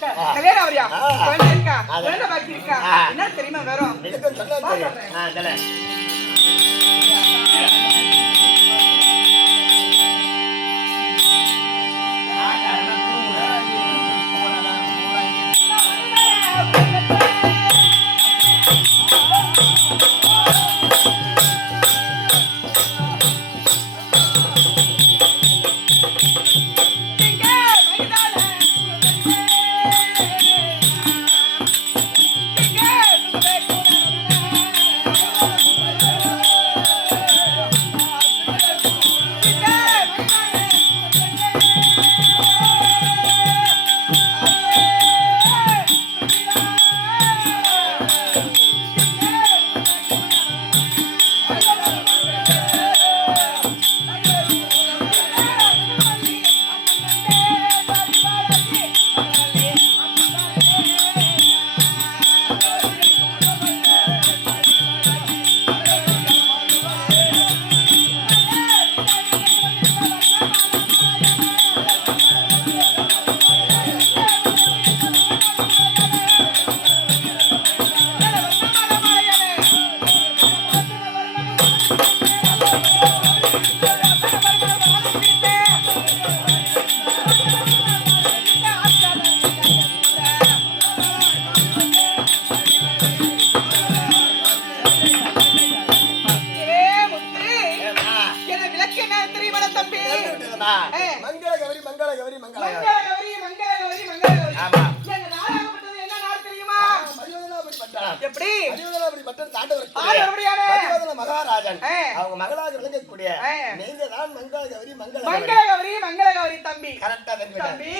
கல்யாணம் அவரியா குழந்தை இருக்கா குழந்தை பாக்கி இருக்கா என்ன தெரியுமா வரும் மகாராஜன் அவங்க மகளாக விளங்கக்கூடிய நீங்க தான் மங்களகௌரி மங்களகௌரி மங்களகௌரி தம்பி கரெக்டா தம்பி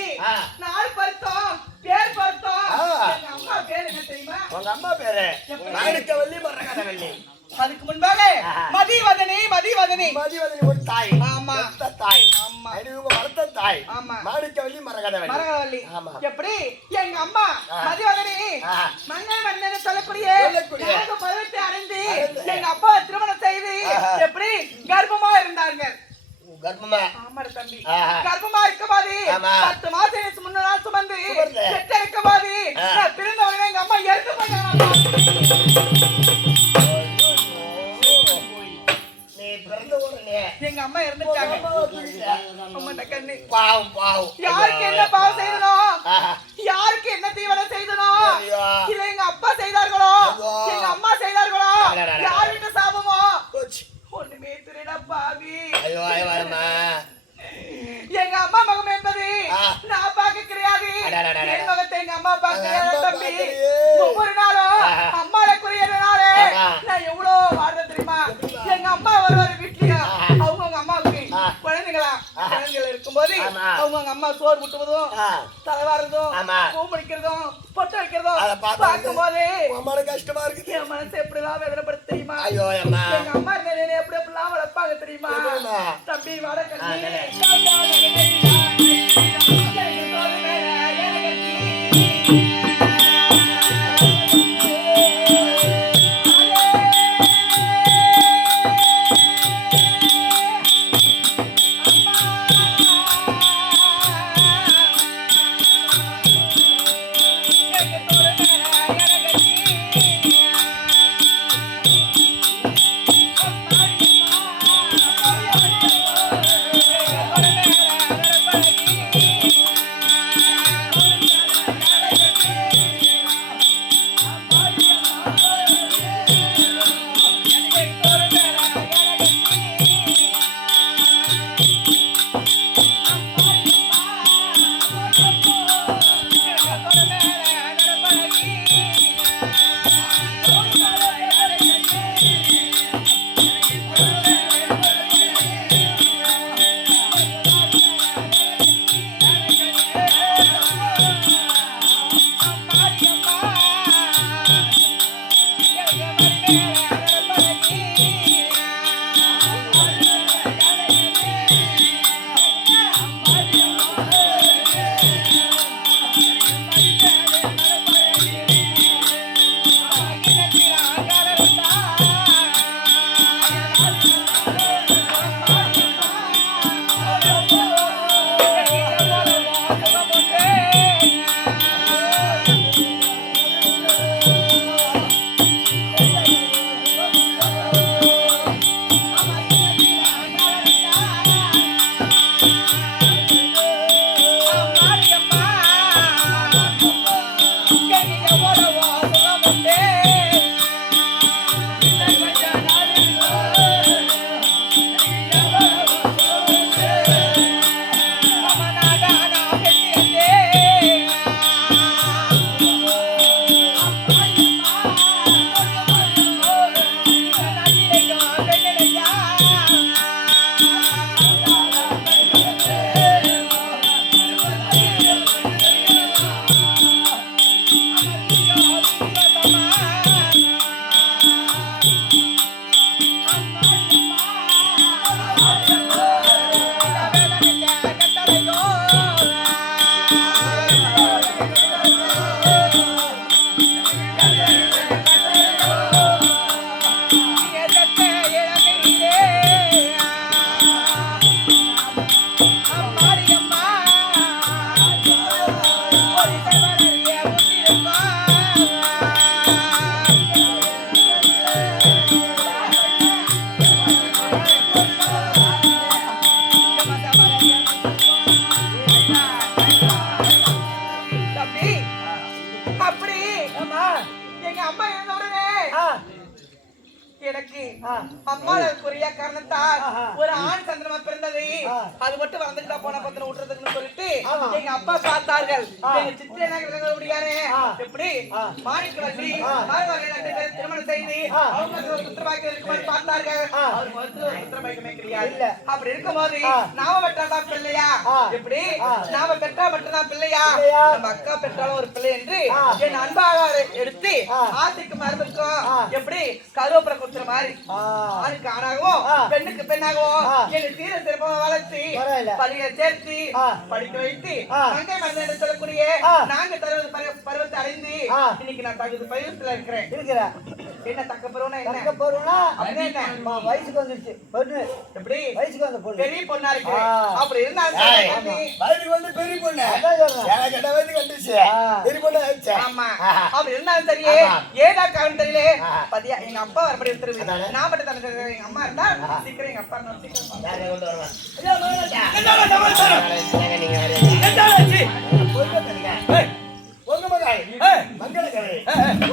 நாள் பர்த்தம் பேர் பர்த்தம் எங்க அம்மா பேர் என்ன தெரியுமா உங்க அம்மா பேரு மாணிக்கவல்லி மரகதவல்லி அதுக்கு முன்பாக மதிவதனி மதிவதனி மதிவதனி ஒரு தாய் ஆமா தாய் ஆமா இவங்க வளர்த்த தாய் ஆமா மாணிக்கவல்லி மரகதவல்லி மரகதவல்லி ஆமா எப்படி எங்க அம்மா மதிவதனி மன்னன் மன்னன் சொல்லக்கூடிய எனக்கு பருவத்தை அடைந்து எங்க அப்பா திருமணம் செய்து எப்படி கர்ப்பமா இருந்தாங்க கர்ப்பமா ஆமா தம்பி கர்ப்பமா இருக்கும்போது 10 மாசம் முன்னாள் சுமந்து செட்ட இருக்கும்போது பிறந்த உடனே எங்க அம்மா இறந்து போயிட்டாங்க எங்க அம்மா இறந்துட்டாங்க அம்மா கண்ணு பாவம் பாவம் யாருக்கு என்ன பாவம் செய்யணும் யாருக்கு என்ன தீவனம் செய்யணும் இல்ல எங்க அப்பா செய்தார்களோ எங்க அம்மா செய்தார்களோ யார் வீட்டு சாபமோ ஒண்ணுமே தெரியல பாவி எங்க அம்மா மகம் என்பது நான் பார்க்க கிடையாது என் மகத்தை எங்க அம்மா பார்க்க தம்பி ஒவ்வொரு நாளும் அம்மாவுக்குரியதுனால நான் எவ்வளவு வாழ்ற தெரியுமா எங்க அம்மா ஒரு வீட்லயும் அவங்க அம்மாவுக்கு குழந்தைகள் இருக்கும்போது அவங்க அம்மா சோறு விட்டுவதும் தலைவாரதும் பூமடிக்கிறதும் பொட்டு வைக்கிறதும் பார்க்கும் போது கஷ்டமா இருக்கு என் மனசு எப்படிலாம் வேதனைப்படுத்த தெரியுமா எங்க அம்மா எப்படி எப்படிலாம் வளர்ப்பாங்க தெரியுமா தம்பி வட தம்பி அப்படி எங்க அம்மா இருந்த உடனே எனக்கு அம்மாவுக்குரிய காரணத்தால் ஒரு ஆண் சந்திரமா பிறந்தது அது மட்டும் வளர்ந்துட்டா போன பத்தின விட்டுறதுன்னு சொல்லிட்டு எங்க அப்பா பார்த்தார்கள் எங்க சித்திரை நகர்கள் முடியாரு எப்படி மாணிக்க வச்சு திருமணம் செய்து அவங்க சுத்திரபாக்கியம் இருக்கும்போது பார்த்தார்கள் அவர் சுத்திரபாக்கியமே கிடையாது அப்படி இருக்கும்போது நாம பெற்றாதான் பிள்ளையா எப்படி நாம பெற்றா மட்டும்தான் பிள்ளையா நம்ம அக்கா பெற்றாலும் ஒரு பிள்ளை என்று என் அன்பாக எடுத்து ஆசைக்கு மருந்துக்கும் எப்படி கருவேப்பிலை குத்துற மாதிரி ஆணுக்கு ஆணாகவும் பெண்ணுக்கு பெண்ணாகவும் எங்க சீர சிறப்பாக வளர்த்து பள்ளியை சேர்த்து படிக்க வைத்து மங்கை மருந்து என்று சொல்லக்கூடிய நாங்க தருவது பருவத்தை அடைந்து இன்னைக்கு நான் தகுதி பருவத்துல இருக்கிறேன் என்ன தக்க பருவம்னா என்ன பருவம்னா வயசுக்கு வந்துருச்சு பொண்ணு எப்படி வயசுக்கு வந்த பொண்ணு பெரிய பொண்ணா இருக்கு அப்படி இருந்தா வயசுக்கு வந்து பெரிய பொண்ணு எனக்கு வயசுக்கு வந்துச்சு பெரிய பொண்ணு ஆயிடுச்சு ஆமா அப்படி இருந்தாலும் சரியே ஏதா காரணம் தெரியல பாத்தியா எங்க அப்பா வரப்படி எடுத்துருவேன் நான் மட்டும் தானே எங்க அம்மா இருந்தா சீக்கிரம் எங்க அப்பா சீக்கிரம் யாரை கொண்டு வருவான் என்னடா சமாச்சாரம் நீங்க என்னடாச்சு பொண்ணு மகள் மங்களகரை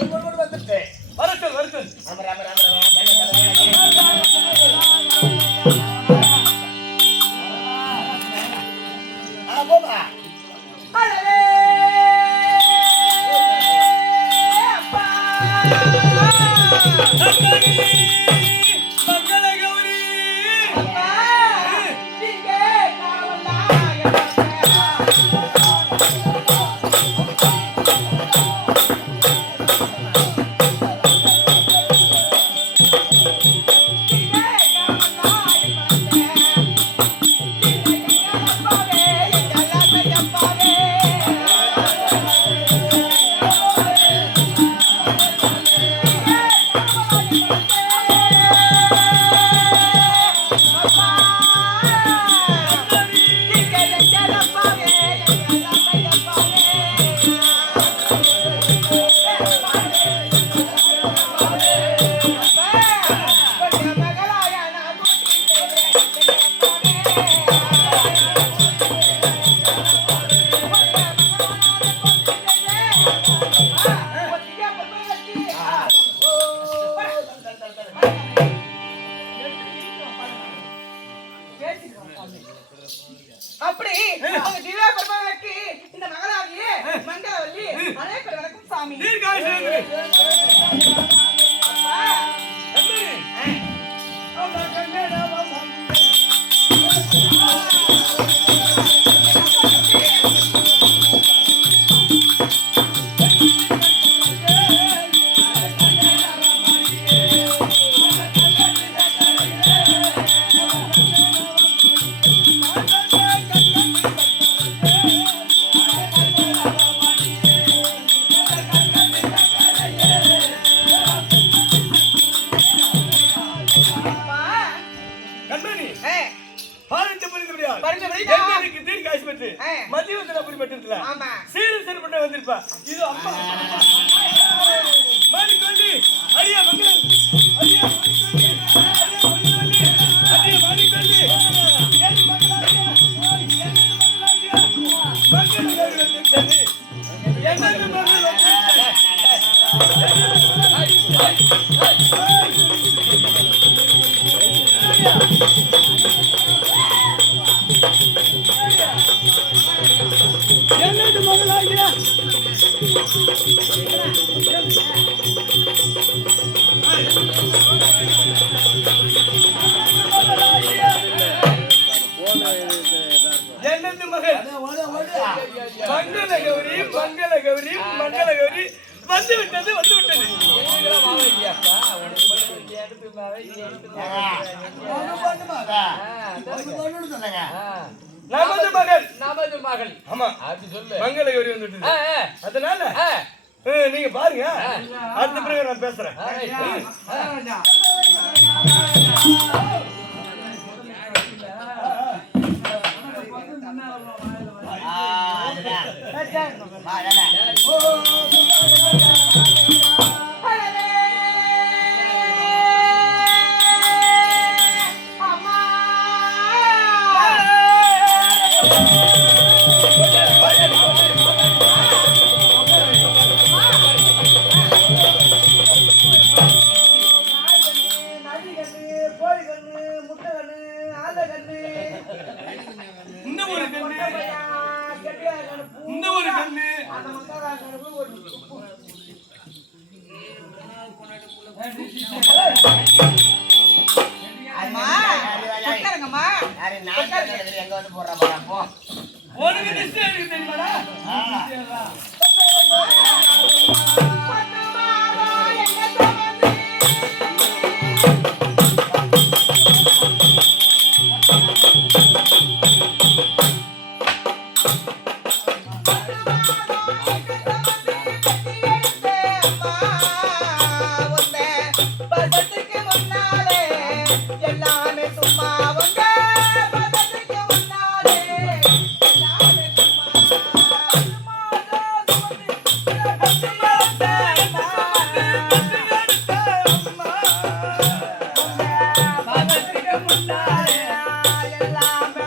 பொண்ணு வந்துட்டு வரட்டும் ராம ராம ராம போமா ஹalleluya அப்பா மங்களகௌரி அப்பா நீங்க காவலா அப்படி அவங்க திவ்யா பெருமாளுக்கு இந்த மகளாகிய மங்களவல்லி அநேக வணக்கம் சாமி நமது மகள் ஆமா அப்படி சொல்லு மங்களகௌரி வந்துட்டு அதனால நீங்க பாருங்க அடுத்த பிறகு நான் பேசுறேன் அம்மா உட்காருங்கம்மா. யாரு நான் கேட்டதுக்கு எங்க வந்து போறா போறா போ. உனக்கு நிச்சயம் இருக்கு தெரியுமாடா? எல்லாமே சும்மா உங்க பதத்துக்கு முன்னாலே எல்லாமே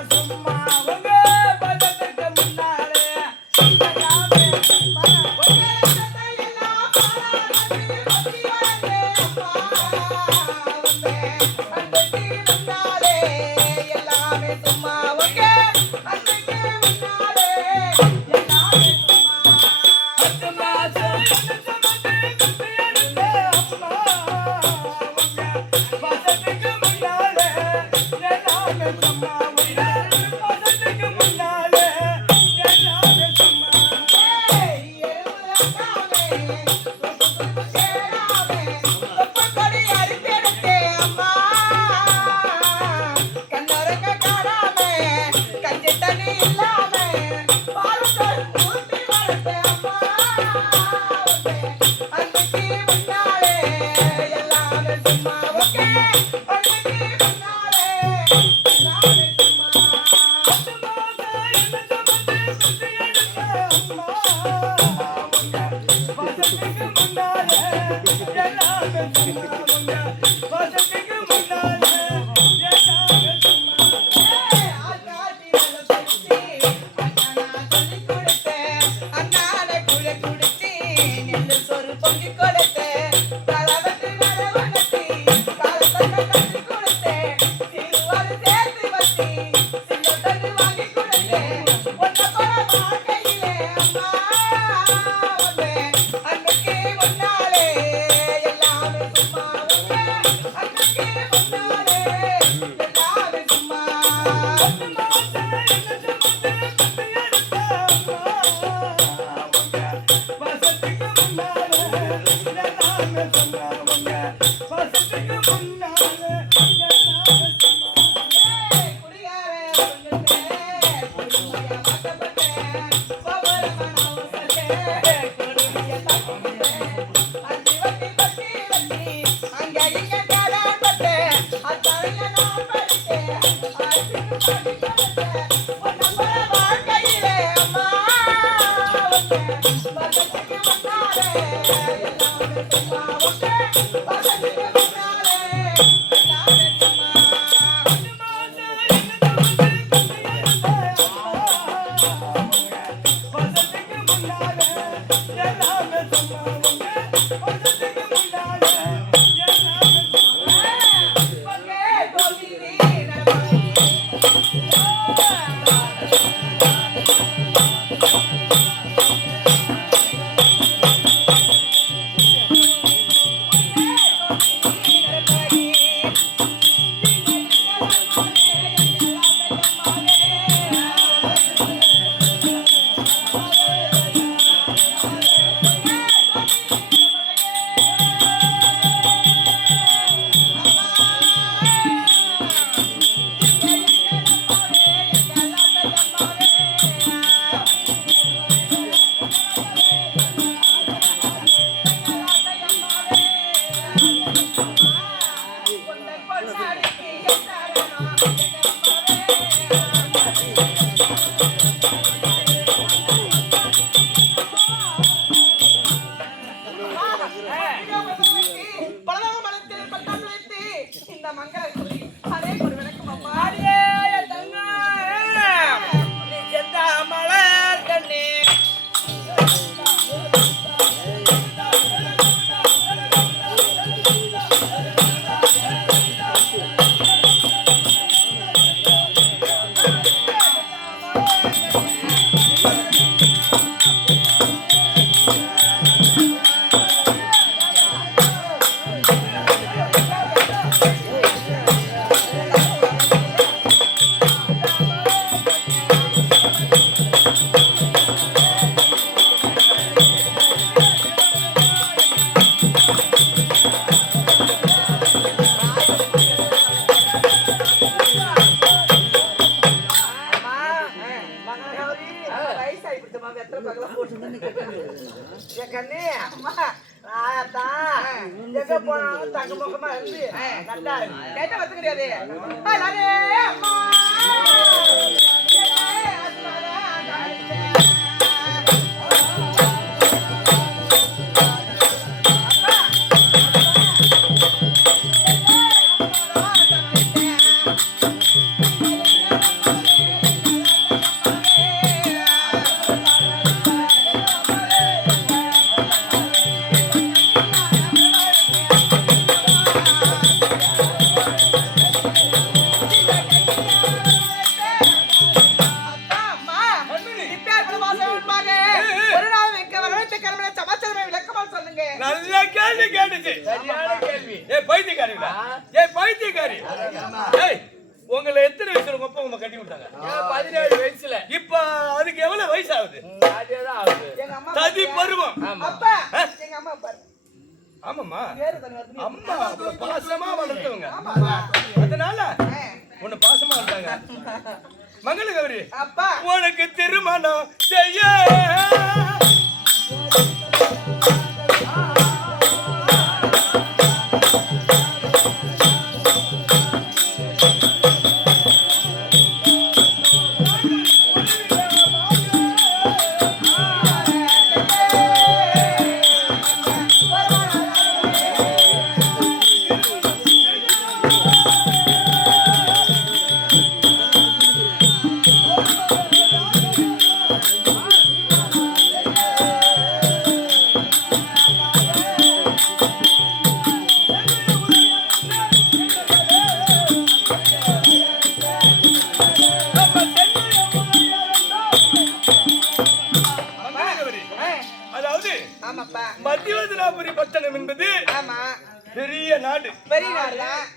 என் கண்ணு ஆயாத்தான் எங்க போனாலும் தங்க முகமா இருந்து நல்லா கேட்ட வந்து கிடையாது அழகே அம்மா நல்ல கேள்வி கேட்டுச்சு. சரியான கேள்வி. பைத்தியக்காரிங்களா? பைத்தியக்காரி. உங்களை எத்தனை வயசுல உங்க அப்பா அம்மா கட்டி விட்டாங்க? 17 வயசுல. இப்ப அதுக்கு எவ்வளவு வயசு ஆகுது? அதேதான் ஆகுது. சதி பருவம். அப்பா எங்க அம்மா பாரு. ஆமாம்மா. அம்மா பாசமா வளர்த்தவங்க. அதனால உன்னை பாசமா வளர்த்தாங்க. மங்கள கௌரி அப்பா உனக்கு திருமணம் செய்ய மத்தியவதனாபுரி பட்டணம் என்பது பெரிய நாடு,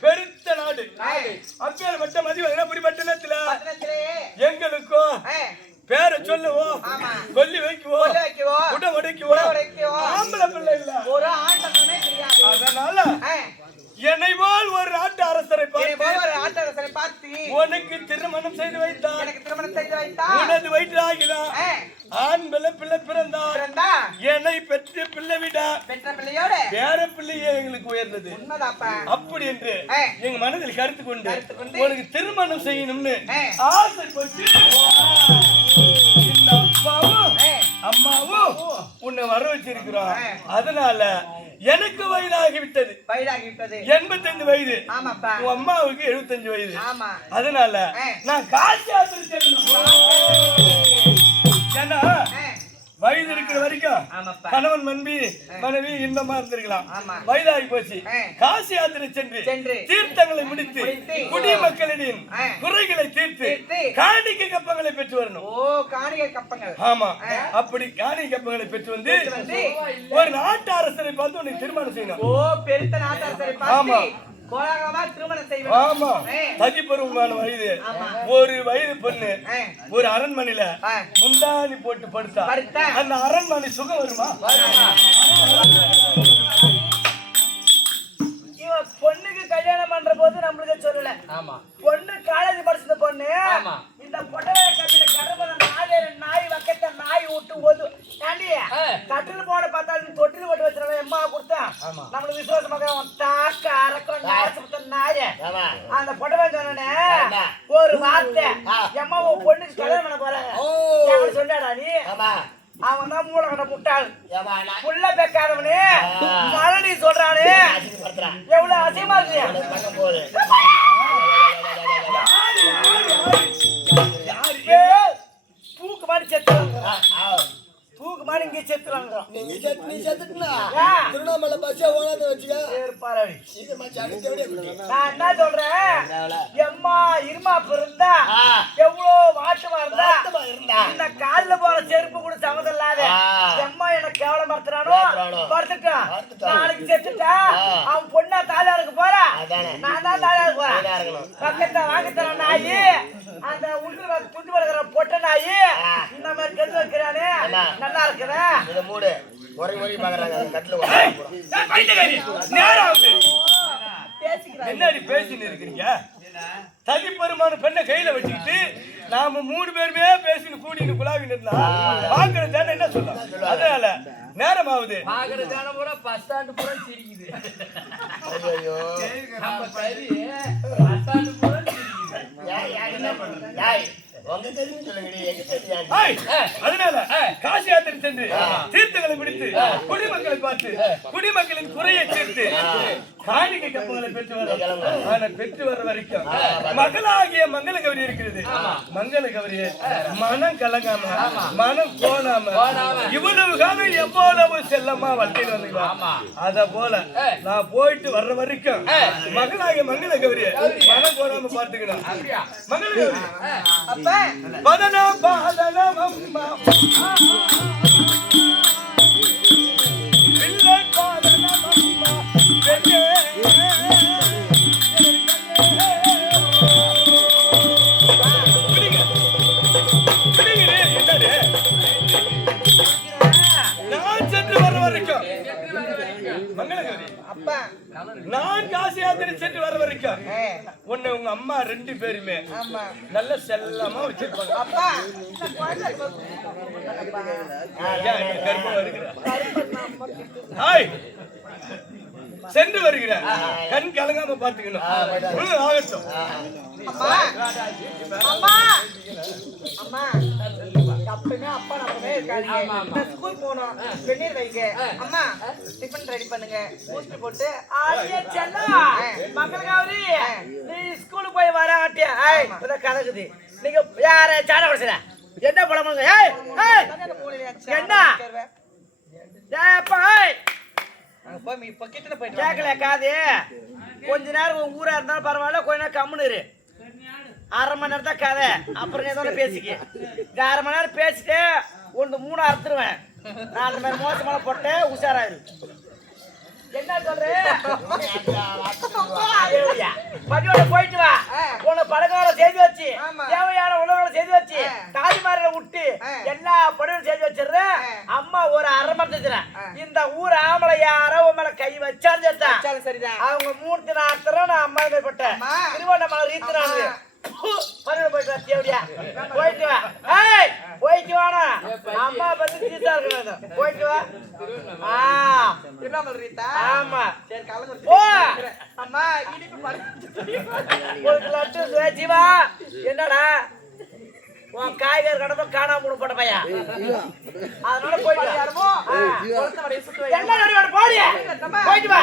பெருத்த நாடு. அப்பேற்பட்ட மத்தியவதனாபுரி பட்டணத்துல எங்களுக்கோ பேரை சொல்லுவோம், கொல்லி வைக்குவோம், குடம் உடைக்குவோம், ஆம்பளை பிள்ளை இல்ல. அதனால என்னை போல் ஒரு நாட்டு அரசரை பார்த்து உனக்கு திருமணம் செய்து வைத்தார். உனது வயிற்றாகினா ஆண் பிள்ளை பிறந்தார். என்னை பெற்ற பிள்ளை விட பேர பிள்ளையே எங்களுக்கு உயர்ந்தது. அப்படி என்று எங்க மனதில் கருத்து கொண்டு உனக்கு திருமணம் செய்யணும்னு ஆசைப்பட்டு அப்பாவும் அம்மாவும் உன்னை வர வச்சிருக்கிறோம். அதனால எனக்கு வயதாகிவிட்டது. 85 வயது. உன் அம்மாவுக்கு 75 வயது. அதனால நான் காசி யாத்திரை செல்லணும். ஏன்னா வயது இருக்கிற வரைக்கும் கணவன் மனைவி இன்பமா இருந்திருக்கலாம். வயதாகி போச்சு. காசி யாத்திரை சென்று தீர்த்தங்களை முடித்து குடிமக்களின் குறைகளை தீர்த்து காணிக்கை கப்பங்களை பெற்று வரணும். ஆமா, அப்படி காணிக்கை கப்பங்களை பெற்று வந்து ஒரு நாட்டு அரசரை பார்த்து உனக்கு திருமணம் செய்யணும். ஆமா, ஆமா, தகிப்பருவமான வயது. ஒரு வயது பொண்ணு ஒரு அரண்மனையில முந்தானி போட்டு படுத்தா அந்த அரண்மனை சுகம் வருமா? பொண்ணுக்கு கல்யாணம் பண்ற போது நம்மளுக்கு சொல்லல. பொண்ணு காலேஜ் படிச்ச பொண்ணு இந்த புடவை கட்டில கடமை நாய் வக்கத்த நாய் விட்டு போது கட்டில் போட பார்த்தாலும் தொட்டில் போட்டு வச்சிருக்க எம்மா கொடுத்தா நம்மளுக்கு விசுவாசமாக தாக்க அரக்கம் நாய அந்த புடவை சொன்னே ஒரு வார்த்தை எம்மா உன் பொண்ணுக்கு கல்யாணம் பண்ண போறாங்க சொன்னாடா நீ. அவன் தான் மூளை கட்ட முட்டாள் புள்ள பெக்காதவனே மரணி சொல்றானே எவ்வளவு அசியமா இருக்கு. தூக்கு மாடி தூக்கு மாடி இங்கே செத்துறாங்க. நீ செத்துட்டா திருவண்ணாமலை பஸ்ஸே ஓடாத வச்சுக்க. நான் என்ன சொல்றேன், எம்மா இருமா இருந்தா எவ்வளோ வாட்டமா இருந்தா இந்த காலில் போற செருப்பு கூட சம்மதம் இல்லாத எம்மா எனக்கு கேவலம் படுத்துறானோ படுத்துட்டான். நாளைக்கு செத்துட்டா அவன் பொண்ணா தாயாருக்கு போறா, நான் தான் தாயாருக்கு போறேன். பக்கத்தை வாங்கித்தர நாயி அந்த உண்டு துண்டு வளர்க்குற பொட்ட நாயி இந்த மாதிரி கெட்டு வைக்கிறானே நல்லா இருக்குதா? என்னடி பேசின்னு இருக்கிறீங்க? தனிப்பெருமான பெண்ணை கையில வச்சுக்கிட்டு நாம 3 பேருமே பேசின்னு கூடின்னு குழாவின்னு இருந்தா பாக்குற தேனை என்ன சொல்லும்? அதனால நேரமாவது பாக்குற தேனை பூரா பஸ் ஸ்டாண்டு பூரா சிரிக்குது. நம்ம சரி பஸ் ஸ்டாண்டு பூரா சிரிக்குது. அதனால காசி யாத்திரை சென்று தீர்த்தங்களை பிடித்து குடிமக்களை பார்த்து குடிமக்களின் குறையை தீர்த்து காணிக்கை கப்பங்களை பெற்று வர வரைக்கும் மகளாகிய மங்கள கௌரி இருக்கிறது. மங்கள கௌரியை மனம் கலங்காம மனம் கோணாம இவ்வளவு காலம் எவ்வளவு செல்லமா வளர்த்திட்டு வந்துக்கலாம். அத போல நான் போயிட்டு வர்ற வரைக்கும் மகளாகிய மங்கள கௌரியை மனம் கோணாம பார்த்துக்கணும். மங்கள கௌரி பதனம் பாதனம் அம்மா பிள்ளை பாதனம் அம்மா பெண்ணே நான் சென்று வர வரைக்கும் மங்களகரி அப்பா நான் காசி யாத்திரை சென்று வர வரைக்கும் உன்னை உங்க அம்மா 2 பேருமே நல்ல செல்லமா வச்சிருப்பாங்க. அப்பா சென்று வருகிற கண் கலங்காம பாத்துக்கணும். ஆகட்டும். அப்பவே அப்பா நம்மவே இருக்காங்க. ஸ்கூல் போனோம். வெந்நீர் வைங்க. அம்மா டிபன் ரெடி பண்ணுங்க. பூஸ்ட் போட்டு ஆயே செல்லம் மங்களகௌரி நீ ஸ்கூலுக்கு போய் வர ஆட்டியா? ஏய் இத கலக்குது. நீங்க யார சாட வச்சற? என்ன பழமங்க? ஏய் ஏய் என்ன? ஏப்பா ஏய் அங்க போய் இப்ப கிட்ட போய் கேக்கல காது. கொஞ்ச நேரம் உன் ஊரா இருந்தாலும் பரவாயில்ல, கொஞ்ச நேரம் கம்முனு இரு. 1/2 மணி நேரம் தான் கதை. அப்புறம் ஏதோ பேசிக்க. இந்த 1/2 மணி நேரம் பேசிட்டு ஒன்று 3 அறுத்துருவேன். நான் அந்த மாதிரி மோசமான போட்டு உஷாராயிரு. என்ன சொல்றேன்? பள்ளியோட போயிட்டு வா. உனக்கு பழங்கால செய்து வச்சு தேவையான உணவுகளை செய்து வச்சு தாதிமாரில விட்டு எல்லா படையும் செய்து வச்சிடுறேன். அம்மா ஒரு 1/2 மணி நேரம் இந்த ஊர் ஆம்பளை யாரோ உன் மேல கை வச்சாலும் சரிதான். அவங்க 3 தினம் ஆத்துறோம். நான் அம்மா போயிட்டேன். திருவண்ணாமலை ரீத்தினானு போயிட்டு வா. ஏய் போயிட்டு வானா அம்மா பத்தி சீசா இருக்கணும். போயிட்டு வா. திருவண்ணாமலை ரீத்தா? ஆமா சரி கலந்து போ. அம்மா இனிப்பு ஒரு லட்டு ஜீவா. என்னடா உன் காய்கறி கடமை காணாம போட்ட பையன். அதனால போயிட்டு என்ன நடுவாடு போடி. போயிட்டு வா.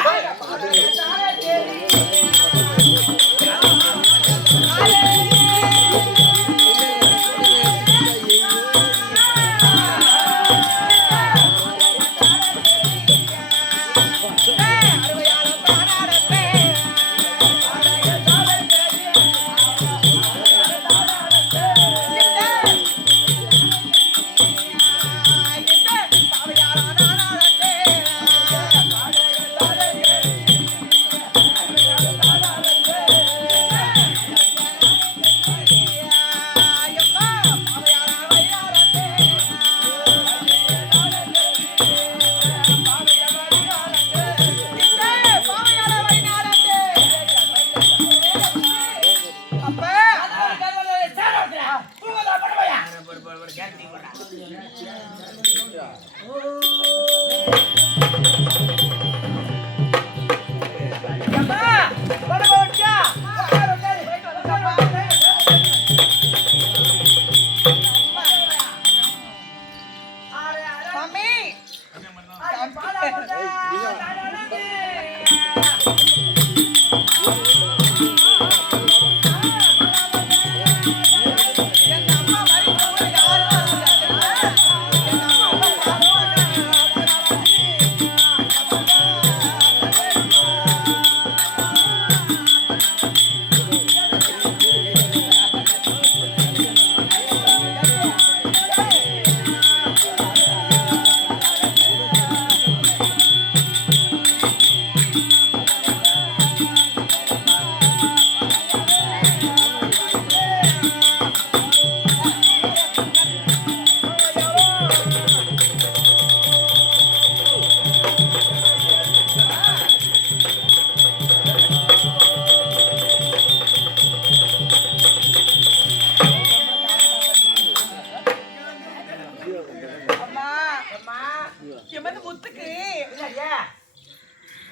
எமது முத்துக்கு இல்லையா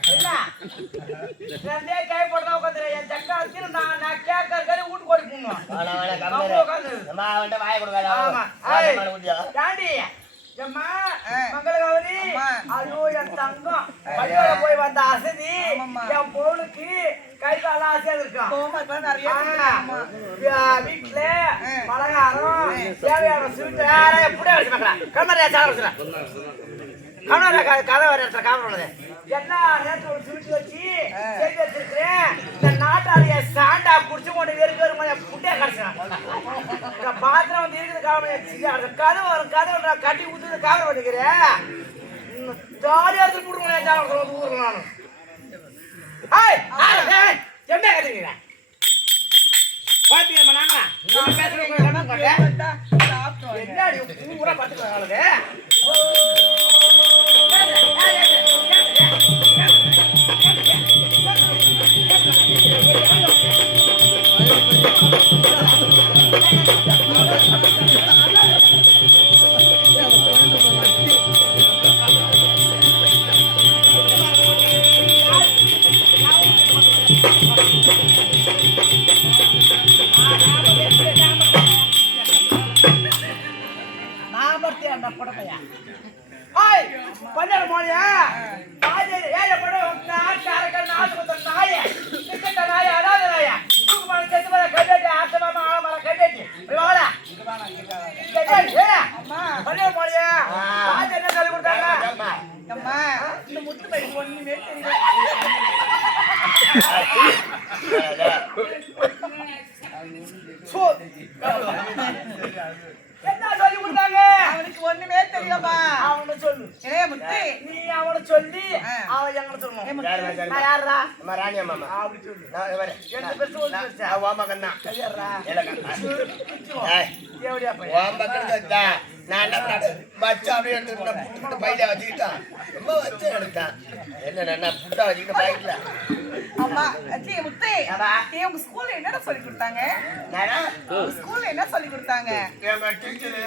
என்ன ரெண்டே கை போட்டு உட்காந்துரு என் சக்கா வச்சு நான் கேட்கறது வீட்டு கோடி போடணும் தாண்டி எம்மா மங்களகௌரி ஐயோ என் தங்கம் பள்ளியோட போய் வந்த அசதி என் பொண்ணுக்கு கை கால ஆசையா இருக்கும் வீட்டுல பலகாரம் தேவையான ஸ்வீட் எப்படி வச்சுக்கலாம் கம்மரியா சாப்பிடுறேன் கதை வர இடத்துல காமரானது எல்லா நேரத்துல ஒரு ஸ்வீட் வச்சு செஞ்சு வச்சிருக்கிறேன் இந்த நாட்டாளிய சாண்டா குடிச்சு கொண்டு வெறும் வெறும் புட்டியா கடைச்சேன் பாத்திரம் வந்து இருக்குது காமராஜ் கதை கட்டி ஊத்து காமரா பண்ணிக்கிறேன் ஜாலியா எடுத்து போடுவேன் ஊருக்கு நானும் என்ன கத்துக்கிறேன் பாத்தீங்க நாங்க என்னடி ஊரா பாத்துக்கிறாங்க என்ன சொல்லி கொடுத்தாங்க அவனுக்கு ஒண்ணுமே தெரியலப்பா அவனை சொல்லு ஏ முத்து நீ அவனை சொல்லி அவன் எங்களை சொல்லணும் நான் யாரா ராணியா மாமா அப்படி சொல்லு நான் வரேன் என்ன பேசு சொல்லுடா வாமா கண்ணா யாரா எப்படியா பையன் வாமா கண்ணா நான் என்ன பச்சா அப்படியே எடுத்து பையில வச்சுக்கிட்டான் ரொம்ப வச்சு எடுத்தான் என்ன புட்டா வச்சுக்கிட்டு பைக்ல அம்மா அச்சி முத்து ஏ உங்க ஸ்கூல்ல என்னடா சொல்லி கொடுத்தாங்க ஸ்கூல்ல என்ன சொல்லி கொடுத்தாங்க ஏமா டீச்சர்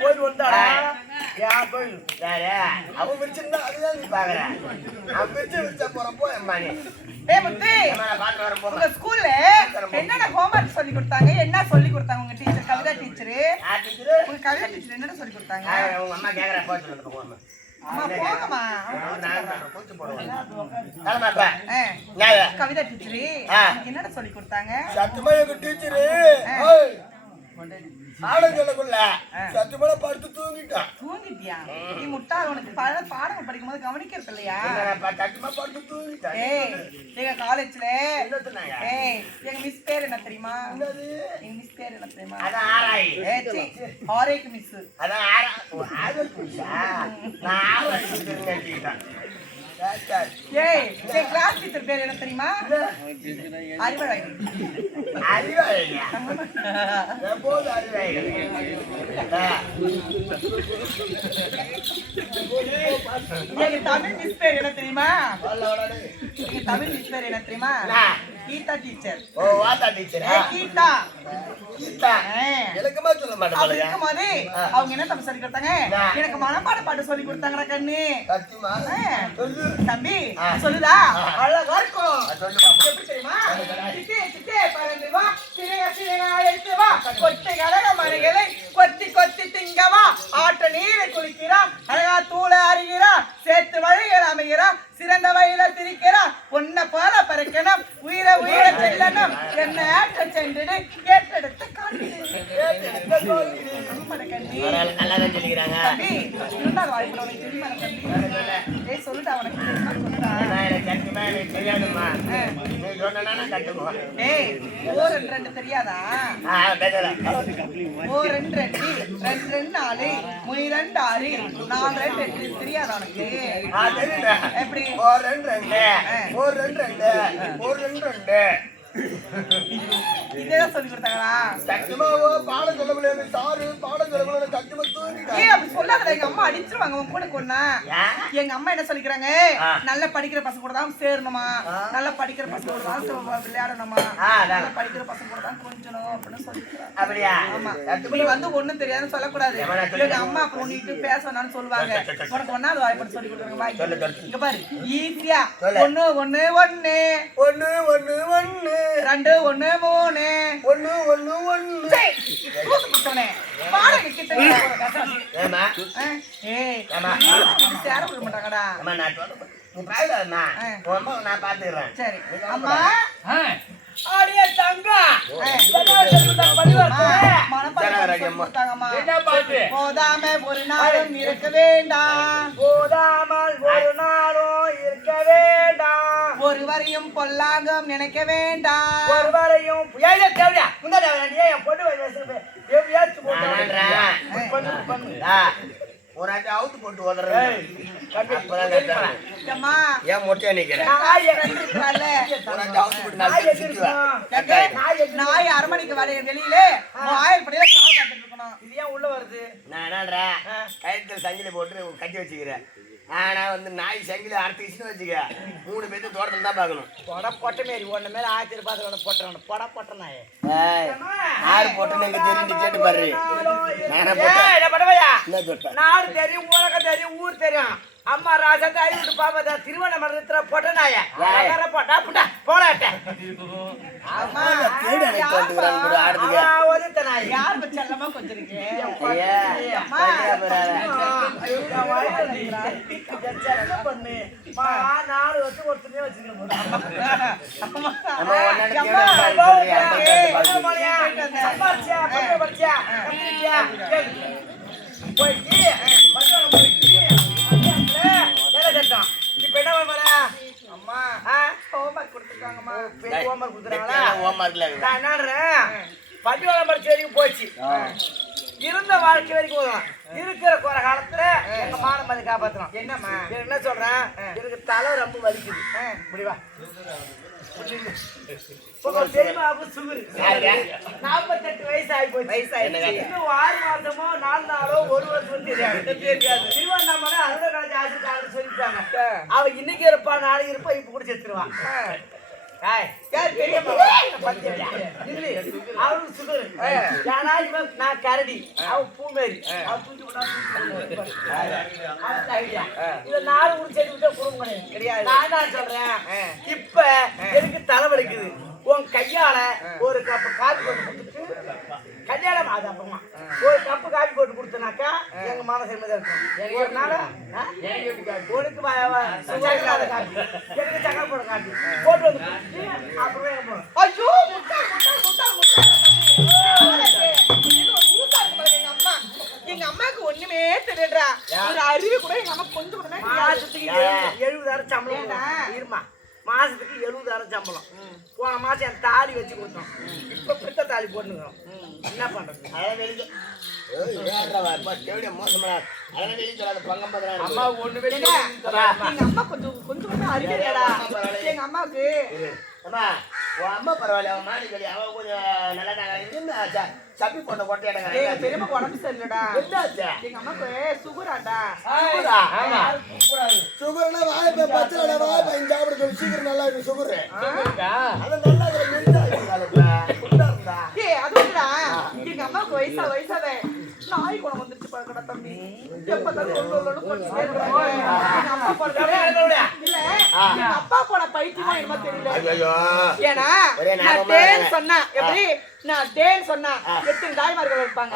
கோயில் வந்தாடா யா கோயில் அவன் பிடிச்சிருந்தா அதுதான் நீ பாக்குற அவன் பிடிச்ச போறப்போ அம்மா நீ ஏ முத்து உங்க ஸ்கூல்ல என்னென்ன ஹோம்வொர்க் சொல்லி கொடுத்தாங்க என்ன சொல்லி கொடுத்தாங்க உங்க டீச்சர் கவிதா டீச்சர் உங்க கவிதா டீச்சர் என்னென்ன சொல்லி கொடுத்தாங்க உங்க அம்மா கேக்குற போச்சு போங்க அம்மா போங்கம்மா கவிதா டீச்சர் என்னென்ன சொல்லி கொடுத்தாங்க சத்துமா எங்க டீச்சரு ஆடங்களுக்குள்ள சத்துமலை படுத்து தூங்கிட்டான் தூங்கிட்டியா நீ முட்டாள் உனக்கு பாடம் படிக்கும் போது கவனிக்கிறது இல்லையா சத்துமா படுத்து தூங்கிட்டான் ஏய் எங்க காலேஜ்ல ஏய் எங்க மிஸ் பேர் என்ன தெரியுமா எங்க மிஸ் பேர் என்ன தெரியுமா அதான் ஆராய் ஆரேக்கு மிஸ் அதான் ஆராய் நான் ஆராய் நினைச்சிட்டேன் ஏய் என் கிளாஸ் டீச்சர் பேர் என்ன தெரியுமா அறிவழகி அறிவழகி எப்போது அறிவழகி எங்க தமிழ் மிஸ் பேர் என்ன தெரியுமா எங்க தமிழ் மிஸ் பேர் என்ன தெரியுமா கீதா டீச்சர் ஓ வாதா டீச்சர் கீதா கீதா எனக்குமா சொல்ல மாட்டாங்க இருக்கும்போது அவங்க என்ன தம்பி சொல்லி கொடுத்தாங்க எனக்கு மனப்பாட பாட்டு சொல்லி கொடுத்தாங்கடா கண்ணு சத்தியமா தம்பி சொல்லுதா அழகா இருக்கும் எப்படி தெரியுமா சிக்கே சிக்கே பறந்து வா சிறக சிறக அழைத்து வா கொட்டை கலக மலைகளை கொத்தி கொத்தி திங்கவா ஆற்ற நீரை குளிக்கிறான் அழகா தூளை அறிகிறான் சேர்த்து வழிகள் அமைகிறான் சிறந்த வழியில திரிக்கிறான் உன்னை போல பறக்கணும் உயிர உயிர செல்லணும் என்ன ஆற்ற சென்றுடு கேட்டெடுத்து காட்டிடு சொல்லுடா உனக்கு தெரியாதா ஓ ரெண்டு ரெண்டு ரெண்டு ரெண்டு நாலு முய் ரெண்டு ஆறு நாலு ரெண்டு எட்டு தெரியாதா உனக்கு எப்படி ரெண்டு ரெண்டு ஒரு ரெண்டு ரெண்டு ஒரு ரெண்டு ரெண்டு இதேதான் சொல்லி கொடுத்தாங்களா? சத்தியமாவோ பாடம் சொல்ல முடியாது சாரு பாடம் சொல்ல முடியாது சத்தியமா தூங்கிட்டா ஏய் அப்படி சொல்லாத, எங்க அம்மா அடிச்சிருவாங்க உன் கூட கொன்னா. எங்க அம்மா என்ன சொல்லிக்கிறாங்க, நல்ல படிக்கிற பசங்க கூட தான் சேரணுமா, நல்ல படிக்கிற பசங்க கூட தான் விளையாடணுமா, நல்ல படிக்கிற பசங்க கூட தான் கொஞ்சணும் அப்படின்னு சொல்லிக்கிறாங்க. அப்படியா? ஆமா, நீ வந்து ஒண்ணும் தெரியாதுன்னு சொல்லக்கூடாது. எங்க அம்மா அப்புறம் நீட்டு பேசணும்னு சொல்லுவாங்க. உனக்கு ஒன்னாவது வாய்ப்பு சொல்லி கொடுக்குறாங்க. இங்க பாரு, ஈஸியா 1 1 1 1 1 1 2 1 3 1 1 1 பாடம் கிட்ட ஏமா ஏய் சேர விட மாட்டாங்கடா. அம்மா நான் நீ பாயலாமா அம்மா நான் பாத்துக்கறேன். சரி அம்மா ஆடியே தங்க என்ன பாட்டு? போதாம ஒரு நாளும் இருக்க வேண்டாம், போதாமல் ஒரு நாளும் இருக்க வேண்டாம், ஒருவரையும் பொல்லாங்கம் நினைக்க வேண்டாம், ஒருவரையும் தேவையா முன்னாடி என் பொண்ணு ஏற்று போட்டு ஒரு ஆட்டி அவுத்து போட்டு ஓடுறேன். அம்மா ஏன் மொட்டையா நிக்கிறேன்? நாய் அரமணிக்கு வெளியிலே 1000 படியில கால் காத்துட்டு இருக்கணும். இது ஏன் உள்ள வருது? நான் என்னன்றேன் கயிற்றுல சங்கிலி போட்டு கட்டி வச்சுக்கிறேன். ஆனா வந்து நாய் சங்கிலி அறுத்துக்கிச்சுன்னு வச்சுக்க 3 பேர்த்து தோட்டத்துல தான் பாக்கணும். பொட்ட மாரி ஒண்ணு மேல 1000 பார்த்து போட்டுறான் பொட்ட நாயே. யாரு போட்டேன்னு எனக்கு தெரிஞ்சு கேட்டு பாரு. நாடு தெரியும், உலகம் தெரியும், ஊர் தெரியும். அம்மா ராசத்தை ஐவிட்டு பாப்பா திருவண்ணாமலை பொட்ட நாய போட்டா புட்டா போலாட்ட யார் செல்லமா கொஞ்சம் பண்ணு 4 வருஷம் ஒருத்தனே வச்சுக்கணும். இப்ப என்ன பண்ண அம்மா ஹோம்வொர்க் கொடுத்துருக்காங்கம்மா. ஹோம்வொர்க் கொடுத்துறாங்களா? நான் என்னன்றேன் பள்ளிவாளம் படிச்ச வரைக்கும் போச்சு, இருந்த வாழ்க்கை வரைக்கும் வரும். இருக்கிற குறை காலத்துல எங்க மானமதி காப்பாத்தணும். என்னம்மா என்ன சொல்றேன், எனக்கு தலை ரொம்ப வலிக்குது. முடிவா தெரியுமா? 48 வயசு ஆகி போச்சு. இன்னும் 6 மாசமோ 4 நாளோ 1 வருஷம் தெரியாது. திருவண்ணாமலை அருண காலேஜ் ஆசிரியர் சொல்லிட்டாங்க, அவ இன்னைக்கு இருப்பா நாளைக்கு இருப்பா இப்ப கூட செத்துருவான். அவருக்கு சுகர். ஏன்னா இவன் நான் கரடி, அவ பூமேரி, அவ தூக்கி ஐடியா. இத 4 ஊர் சேர்த்து விட்டா குடும்பம் கிடையாது. நான் என்ன சொல்றேன், இப்ப எனக்கு தலைவலிக்குது. உன் கையால ஒரு கப்பு காபி போட்டு கொடுத்துட்டு கல்யாணம் ஆகுது. அப்புறமா ஒரு கப்பு காபி போட்டு கொடுத்தனாக்கா எங்க மனசு இருக்கும். ஒரு நாள் உனக்கு சுகாதார காபி, எனக்கு சக்கரை போட காபி போட்டு வந்து அப்புறமே எங்க போகணும். ஐயோ எங்க அம்மாக்கு ஒண்ணுமே தெரியலடா. ஒரு அறிவு கூட எங்க அம்மா கொஞ்சம் கூட மாசத்துக்கு 70,000 சம்பளம் இருமா. மாசத்துக்கு 70,000 சம்பளம். போன மாசம் என் தாலி வச்சு கொடுத்தோம். இப்ப பித்த தாலி போட்டுக்கிறோம். என்ன பண்றது? அம்மா ஒண்ணுமே எங்க அம்மா கொஞ்சம் அறிவு இல்லடா எங்க அம்மாவுக்கு. அம்மா பரவாயில்ல, அவன் மாடி கடி அவன் கொஞ்சம் நல்லா சப்பி போட்ட கொட்டையாடங்க. எங்க பெரியம்மா உடம்பு சரியில்லடா. என்னாச்சு? எங்க அம்மாக்கு சுகராடா. சுகர்னா வாய்ப்பை 10 வாய்ப்பை சாப்பிட சொல்லி சீக்கிரம் நல்லா இருக்கு. சுகர் அது நல்லா அதுடா எங்க அம்மாவுக்கு வயசாவே நாய் குணம் வந்துட்டு பாக்கடா தம்பி. எப்பதான் இல்ல எங்க அப்பா போன பைத்தியமா என்னமோ தெரியல. ஏன்னா நான் டேன்னு சொன்னா எப்படி, நான் டேன்னு சொன்னா எத்தனை தாய்மார்கள் இருப்பாங்க.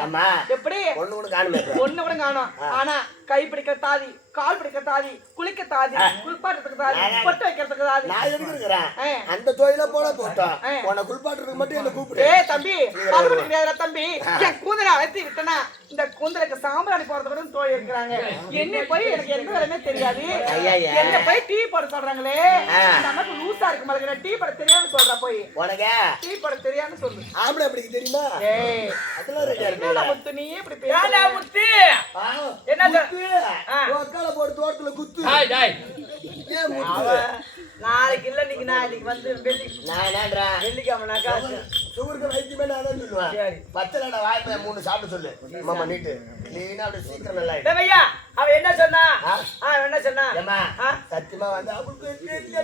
எப்படி ஒண்ணு கூட காணும். ஆனா கை பிடிக்கிற தாதி, கால் பிடிக்கிற தாதி, குளிக்க தாதி, குளிப்பாட்டுறதுக்கு தாதி, பொட்டு வைக்கிறதுக்கு தாதி. நான் இருக்கிறேன் அந்த தொழில போல போட்டோம். உன்னை குளிப்பாட்டுறதுக்கு மட்டும் என்ன கூப்பிடு. ஏய் தம்பி அது கிடையாதுடா தம்பி. என் கூந்தலை அழைத்து விட்டனா இந்த கூந்தலுக்கு சாம்பிராணி போறதுக்கு தோழி இருக்கிறாங்க. என்ன போய் எனக்கு எந்த வேலையுமே தெரியாது. என்ன போய் டீ போட சொல்றாங்களே, நமக்கு லூசா இருக்கு மாதிரி டீ போட தெரியாதுன்னு சொல்றா. போய் உனக்கு டீ போட தெரியாதுன்னு சொல்லு. ஆம்பளை அப்படி தெரியுமா? ஏய் அதெல்லாம் ரெடியா இருக்கு. என்ன முத்து நீ இப்படி பேசுற? முத்து என்ன ஒக்கால போடு தோட்டத்துல குத்து. டேய் ஏன் முத்து நாளைக்கு இல்ல நீங்க நாளைக்கு வந்து நான் என்னன்றேன் வெள்ளிக்கிழமைனாக்கா சுகருக்கு வைத்தியமே நான் தான் சொல்லுவேன் சரி. பச்சை வாய்ப்பை 3 சாப்பிட்டு சொல்லு மாமா நீட்டு கிளீனா அப்படி சீக்கிரம் நல்லா டேய் ஐயா அவ என்ன சொன்னா என்ன சொன்னா ஏமா சத்தியமா வந்து அவளுக்கு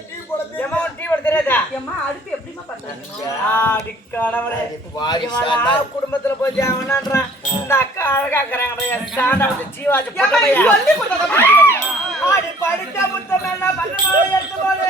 டீ போட ஏமா டீ போட தெரியாதா ஏம்மா அடுத்து எப்படிமா பண்றாங்க ஆடி கடவுளே குடும்பத்துல போய் ஜாவனான்றான் இந்த அக்கா அழகாக்குறாங்க சாண்டா வந்து ஜீவாஜி சொல்லி கொடுத்தா ஆடி படிக்க முத்தம் என்ன பண்ண எடுத்து போடு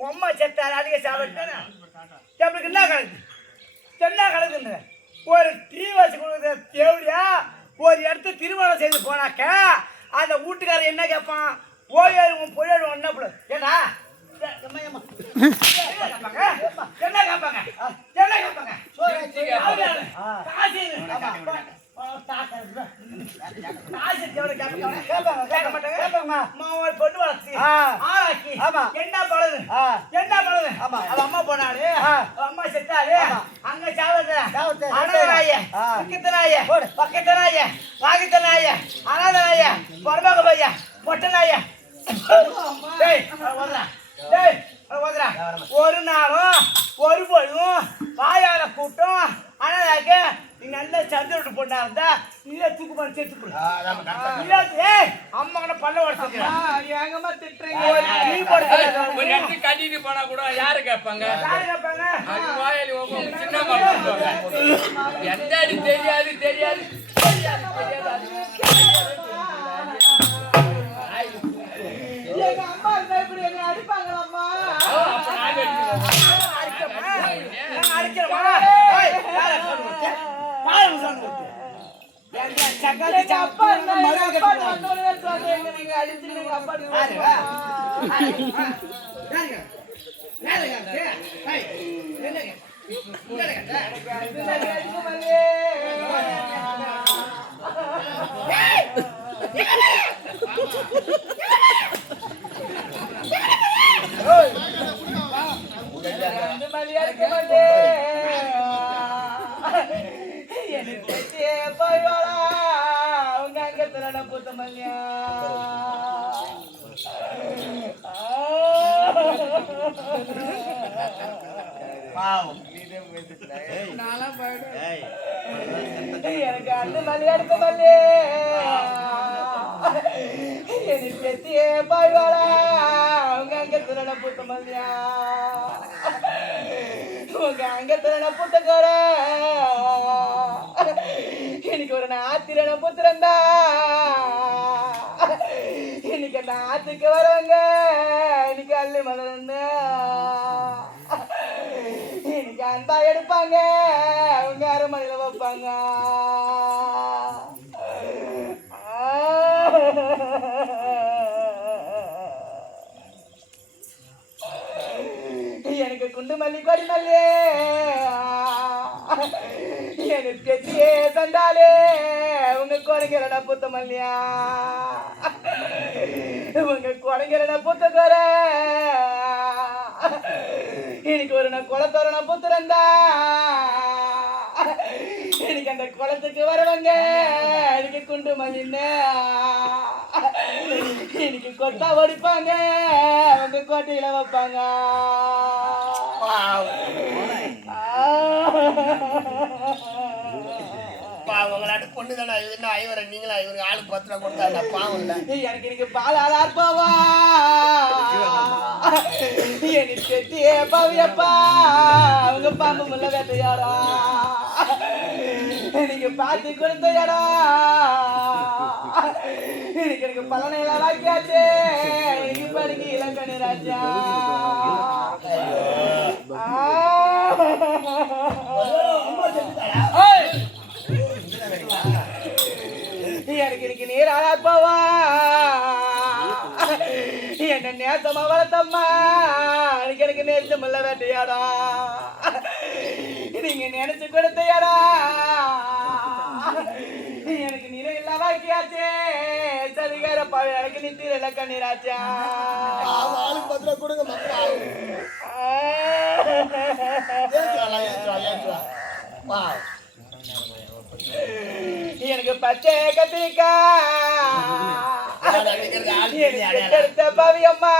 அம்மா செத்தாரு அதிக சாப்பிட்டானே நம்மளுக்கு என்ன கணக்கு என்ன கணக்குன்ற ஒரு டீ வச்சு கொடுக்குற தேவடியா ஒரு இடத்த திருமணம் செய்து போனாக்க அந்த வீட்டுக்காரர் என்ன கேட்பான் போயிடுவோம் போயிடுவோம் என்ன போல ஏன்னா என்ன கேட்பாங்க என்ன கேட்பாங்க அம்மா போனாரு அம்மா செத்தாரு அங்க சாவத்தனாய பக்கத்தனாய வாகித்தனாய அனாதனாய பரமக பையா பொட்டனாய ஒரு நாளும் ஒரு பொழுதும் வாயால கூட்டம் ஆனாக்க நீ நல்ல சந்திரட்டு பொண்ணா இருந்தா இல்ல தூக்கு பண்ணி சேர்த்து அம்மா கூட பல்ல உடச்சு ஏங்கம்மா திட்டுறீங்க ஒரு இடத்துக்கு கட்டிட்டு போனா கூட யாரு கேட்பாங்க எந்த அடி தெரியாது தெரியாது தெரியாது தெரியாது எங்க அம்மா இருந்தா இப்படி என்னை அடிப்பாங்களாம்மா? அப்ப நாங்க அடிக்கிறோம். அடிக்கிறோமா? எங்க அப்பா இருந்தா எங்க அப்பா வந்தோடனே சொல்றேன், நீங்க அடிச்சு நீங்க அப்பா எனக்கு அந்த மலையாடுக்க மல்லே எனக்கு பெத்தியே பாய்வாளா உங்க அங்க திறன பூத்த மல்லியா உங்க அங்க திறன பூத்தக்கார எனக்கு ஒரு ஆத்திரன புத்திரண்டா இன்னைக்கு அந்த ஆத்துக்கு வரவங்க இன்னைக்கு அள்ளி மலர்ந்து இன்னைக்கு அன்பா எடுப்பாங்க அவங்க அரைமணியில வைப்பாங்க எனக்கு குண்டு மல்லி கொடி மல்லியே எனக்கு கெட்டியே தண்டாலே உங்க குறைங்கிறன புத்த மல்லியா உங்க குறைங்கிறன புத்த குற இன்னைக்கு ஒரு நான் குளத்தோர நான் புத்துறந்தா இன்னைக்கு அந்த குளத்துக்கு வரவங்க இன்னைக்கு குண்டு மல்லின்னு இன்னைக்கு கொட்டா ஒடிப்பாங்க அவங்க கோட்டையில வைப்பாங்க உங்களாட்ட பொண்ணு தானே என்ன ஐவரை நீங்களா இவருக்கு ஆளுக்கு 10 ரூபா கொடுத்தா பாவம் இல்லை. எனக்கு இன்னைக்கு பால் ஆளார்பாவா எனக்கு கெட்டியே பாவியப்பா அவங்க பாம்பு முல்ல வேட்டையாடா நீங்க பார்த்து கொடுத்த இடம் எனக்கு பலனையெல்லாம் வாக்கியாச்சு எனக்கு படிக்க இலக்கணி ராஜா எனக்கு இன்னைக்கு நீர் ஆளாப்பவா என்ன நேசமா வளர்த்தம்மா எனக்கு நேசம் இல்ல வேட்டையாடா நீங்க நினைச்சு கொடுத்த யாரா எனக்கு நீரை இல்ல வாக்கியாச்சே சரிகார பாவி எனக்கு நித்திர இல்ல கண்ணீராச்சா ஆளுக்கு 10 ரூபா கொடுங்க மக்கள். எனக்கு பச்சை கத்திரிக்கா எடுத்த பவியம்மா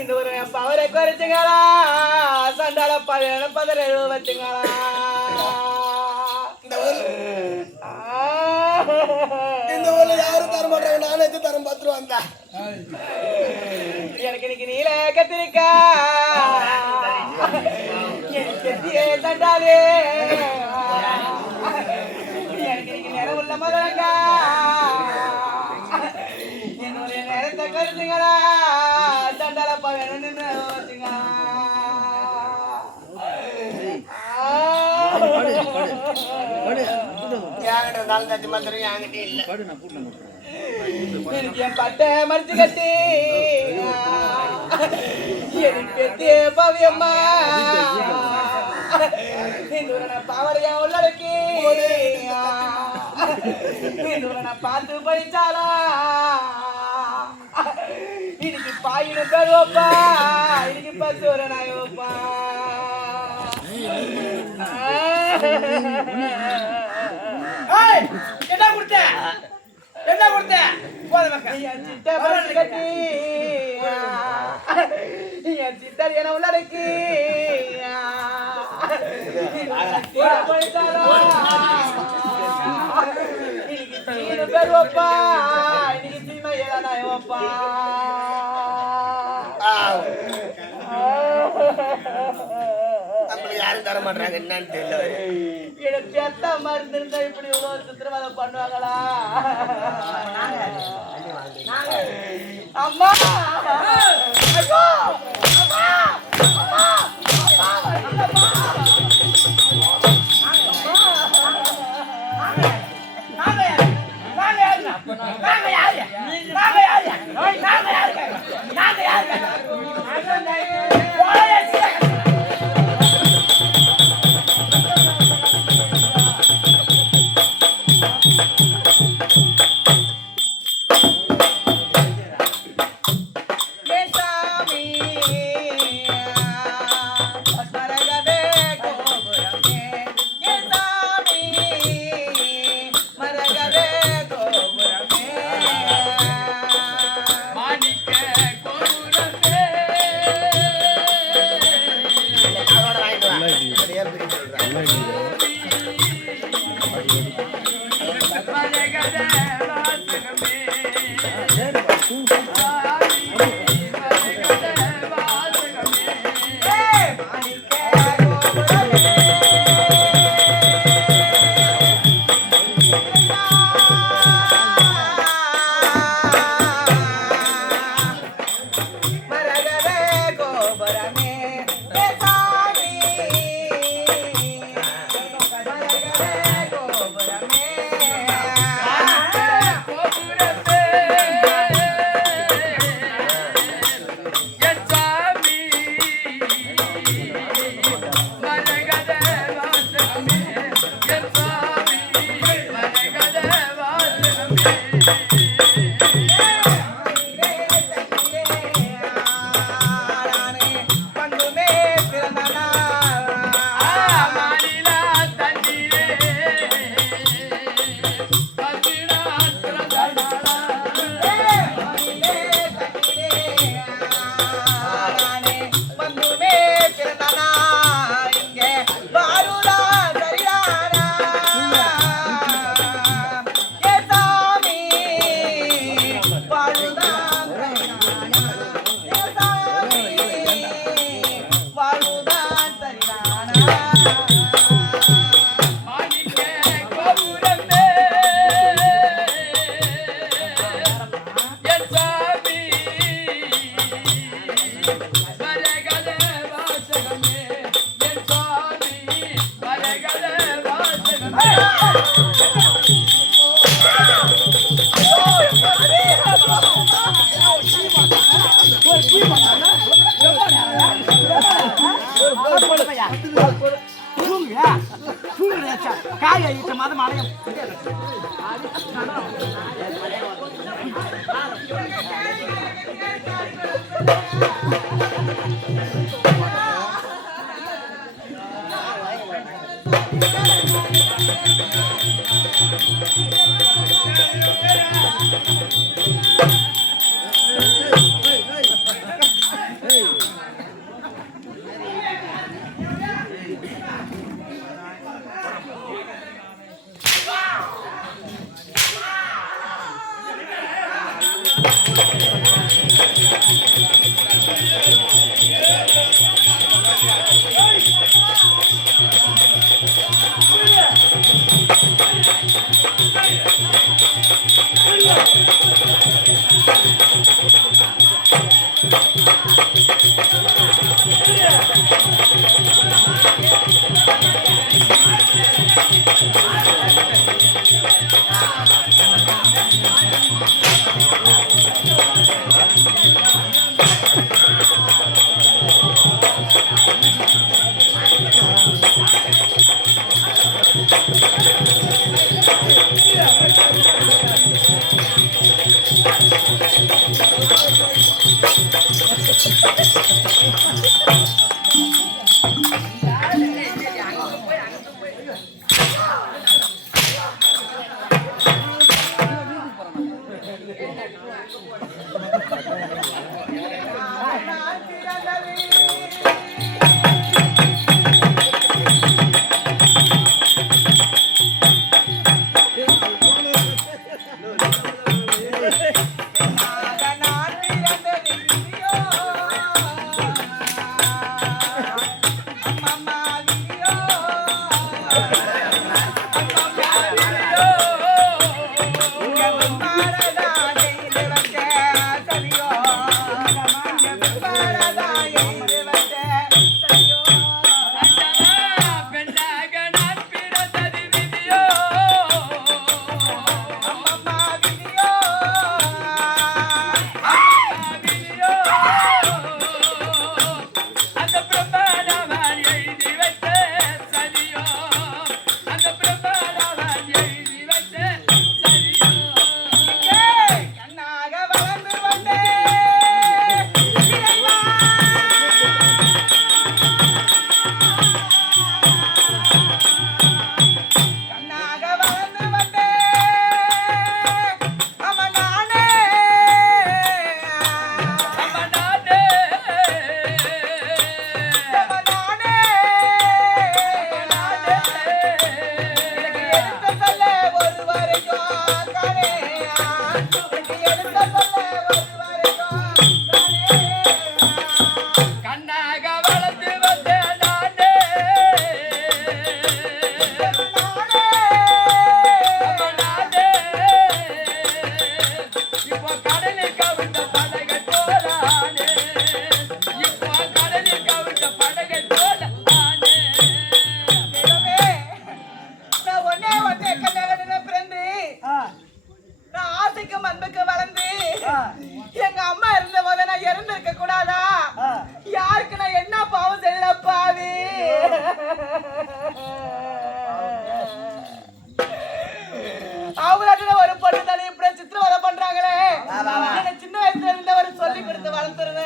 இந்த ஒரு பவரை குறைச்சுங்களா சண்டால பழைய 17 வச்சுங்களா இந்த ஊர்ல யாரும் தர மாட்டாங்க, நானே தரம் 10 ரூபா வந்தா. எனக்கு இன்னைக்கு நீல கத்திரிக்கா எனக்கு தண்டாலே எனக்கு இன்னைக்கு நேரம் உள்ள மதங்க என்னுடைய நேரத்தை கருத்துங்களா தண்டால பழம் வச்சுங்க என்கிட்ட இருந்தாலும் தச்சு மாத்திரம் என்கிட்ட இல்லை. எனக்கு என் பட்டை மடிச்சு கட்டி எனக்கு பெத்திய பவியம்மா பாவரையா உள்ளடக்கி நான் பார்த்து படிச்சாலா இன்னைக்கு பாயின கருவப்பா இன்னைக்கு 10 ஒரு நாய் வைப்பா என்ன கொடுத்த என்ன கொடுத்த கட்டி என் சித்தர் என உள்ளடக்கி இன்னைக்கு பேர் வைப்பா இன்னைக்கு தீமை ஏதானாய் வைப்பா நம்மளுக்கு யாரும் தர மாட்டாங்க என்னன்னு தெரியல. எனக்கு பெத்த மருந்து இருந்தா இப்படி இவ்வளவு சித்திரவதை பண்ணுவாங்களா? அம்மா ஐயோ! அம்மா! அம்மா! காய் ஐட்ட மாதம் அடையும்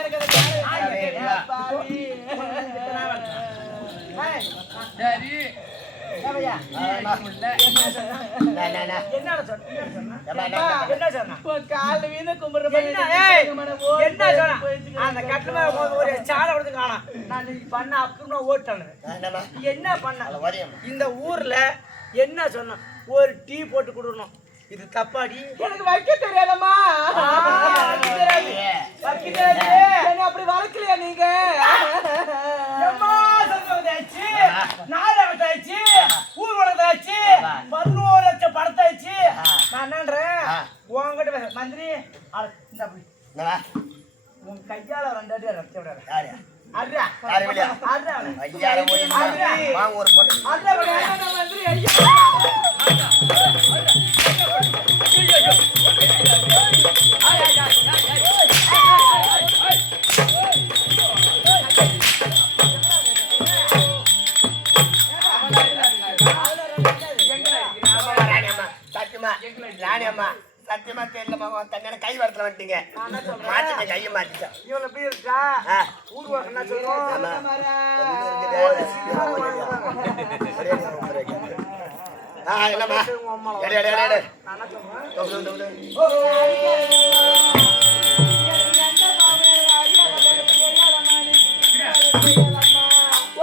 எனக்கு அந்த காலை பாவி. சரி ஏவையா? என்னடா சொன்ன? என்ன சொன்ன? உன் கால்ல வீண கும்பிடுற என்ன? ஏய், என்ன சொன்ன? அந்த கட்டுல மேல ஒரு சாலை கொடுத்து காணோம். நான் நீ பண்ண அக்குன்னு ஓட்டானு. என்ன பண்ண? இந்த ஊர்ல என்ன சொன்ன? ஒரு டீ போட்டு கொடுக்கணும். இது தப்பாடி? எனக்கு வைக்க தெரியாதம்மா. வைக்க தெரியாது. என்ன அப்படி வளர்க்கலையா நீங்க? எம்மா சொல்றதாச்சு, நாடகத்தாச்சு, ஊர் வளர்த்தாச்சு, 11 லட்சம் படத்தாச்சு. நான் என்னன்றேன்? உன்கிட்ட பேச மந்திரி இந்த உன் கையால 2 அடி ரத்த விடாத. அட்ரா அட்ரா ராணியம்மா சத்தியமா தெரியல தங்க கை வரத்துல வந்துட்டீங்க மாத்திட்டேன் கையை மாத்திட்டேன் இவன் எப்படி இருக்கா? ஊர் வாக்கு என்ன சொல்லுவோம்? என்னம்மா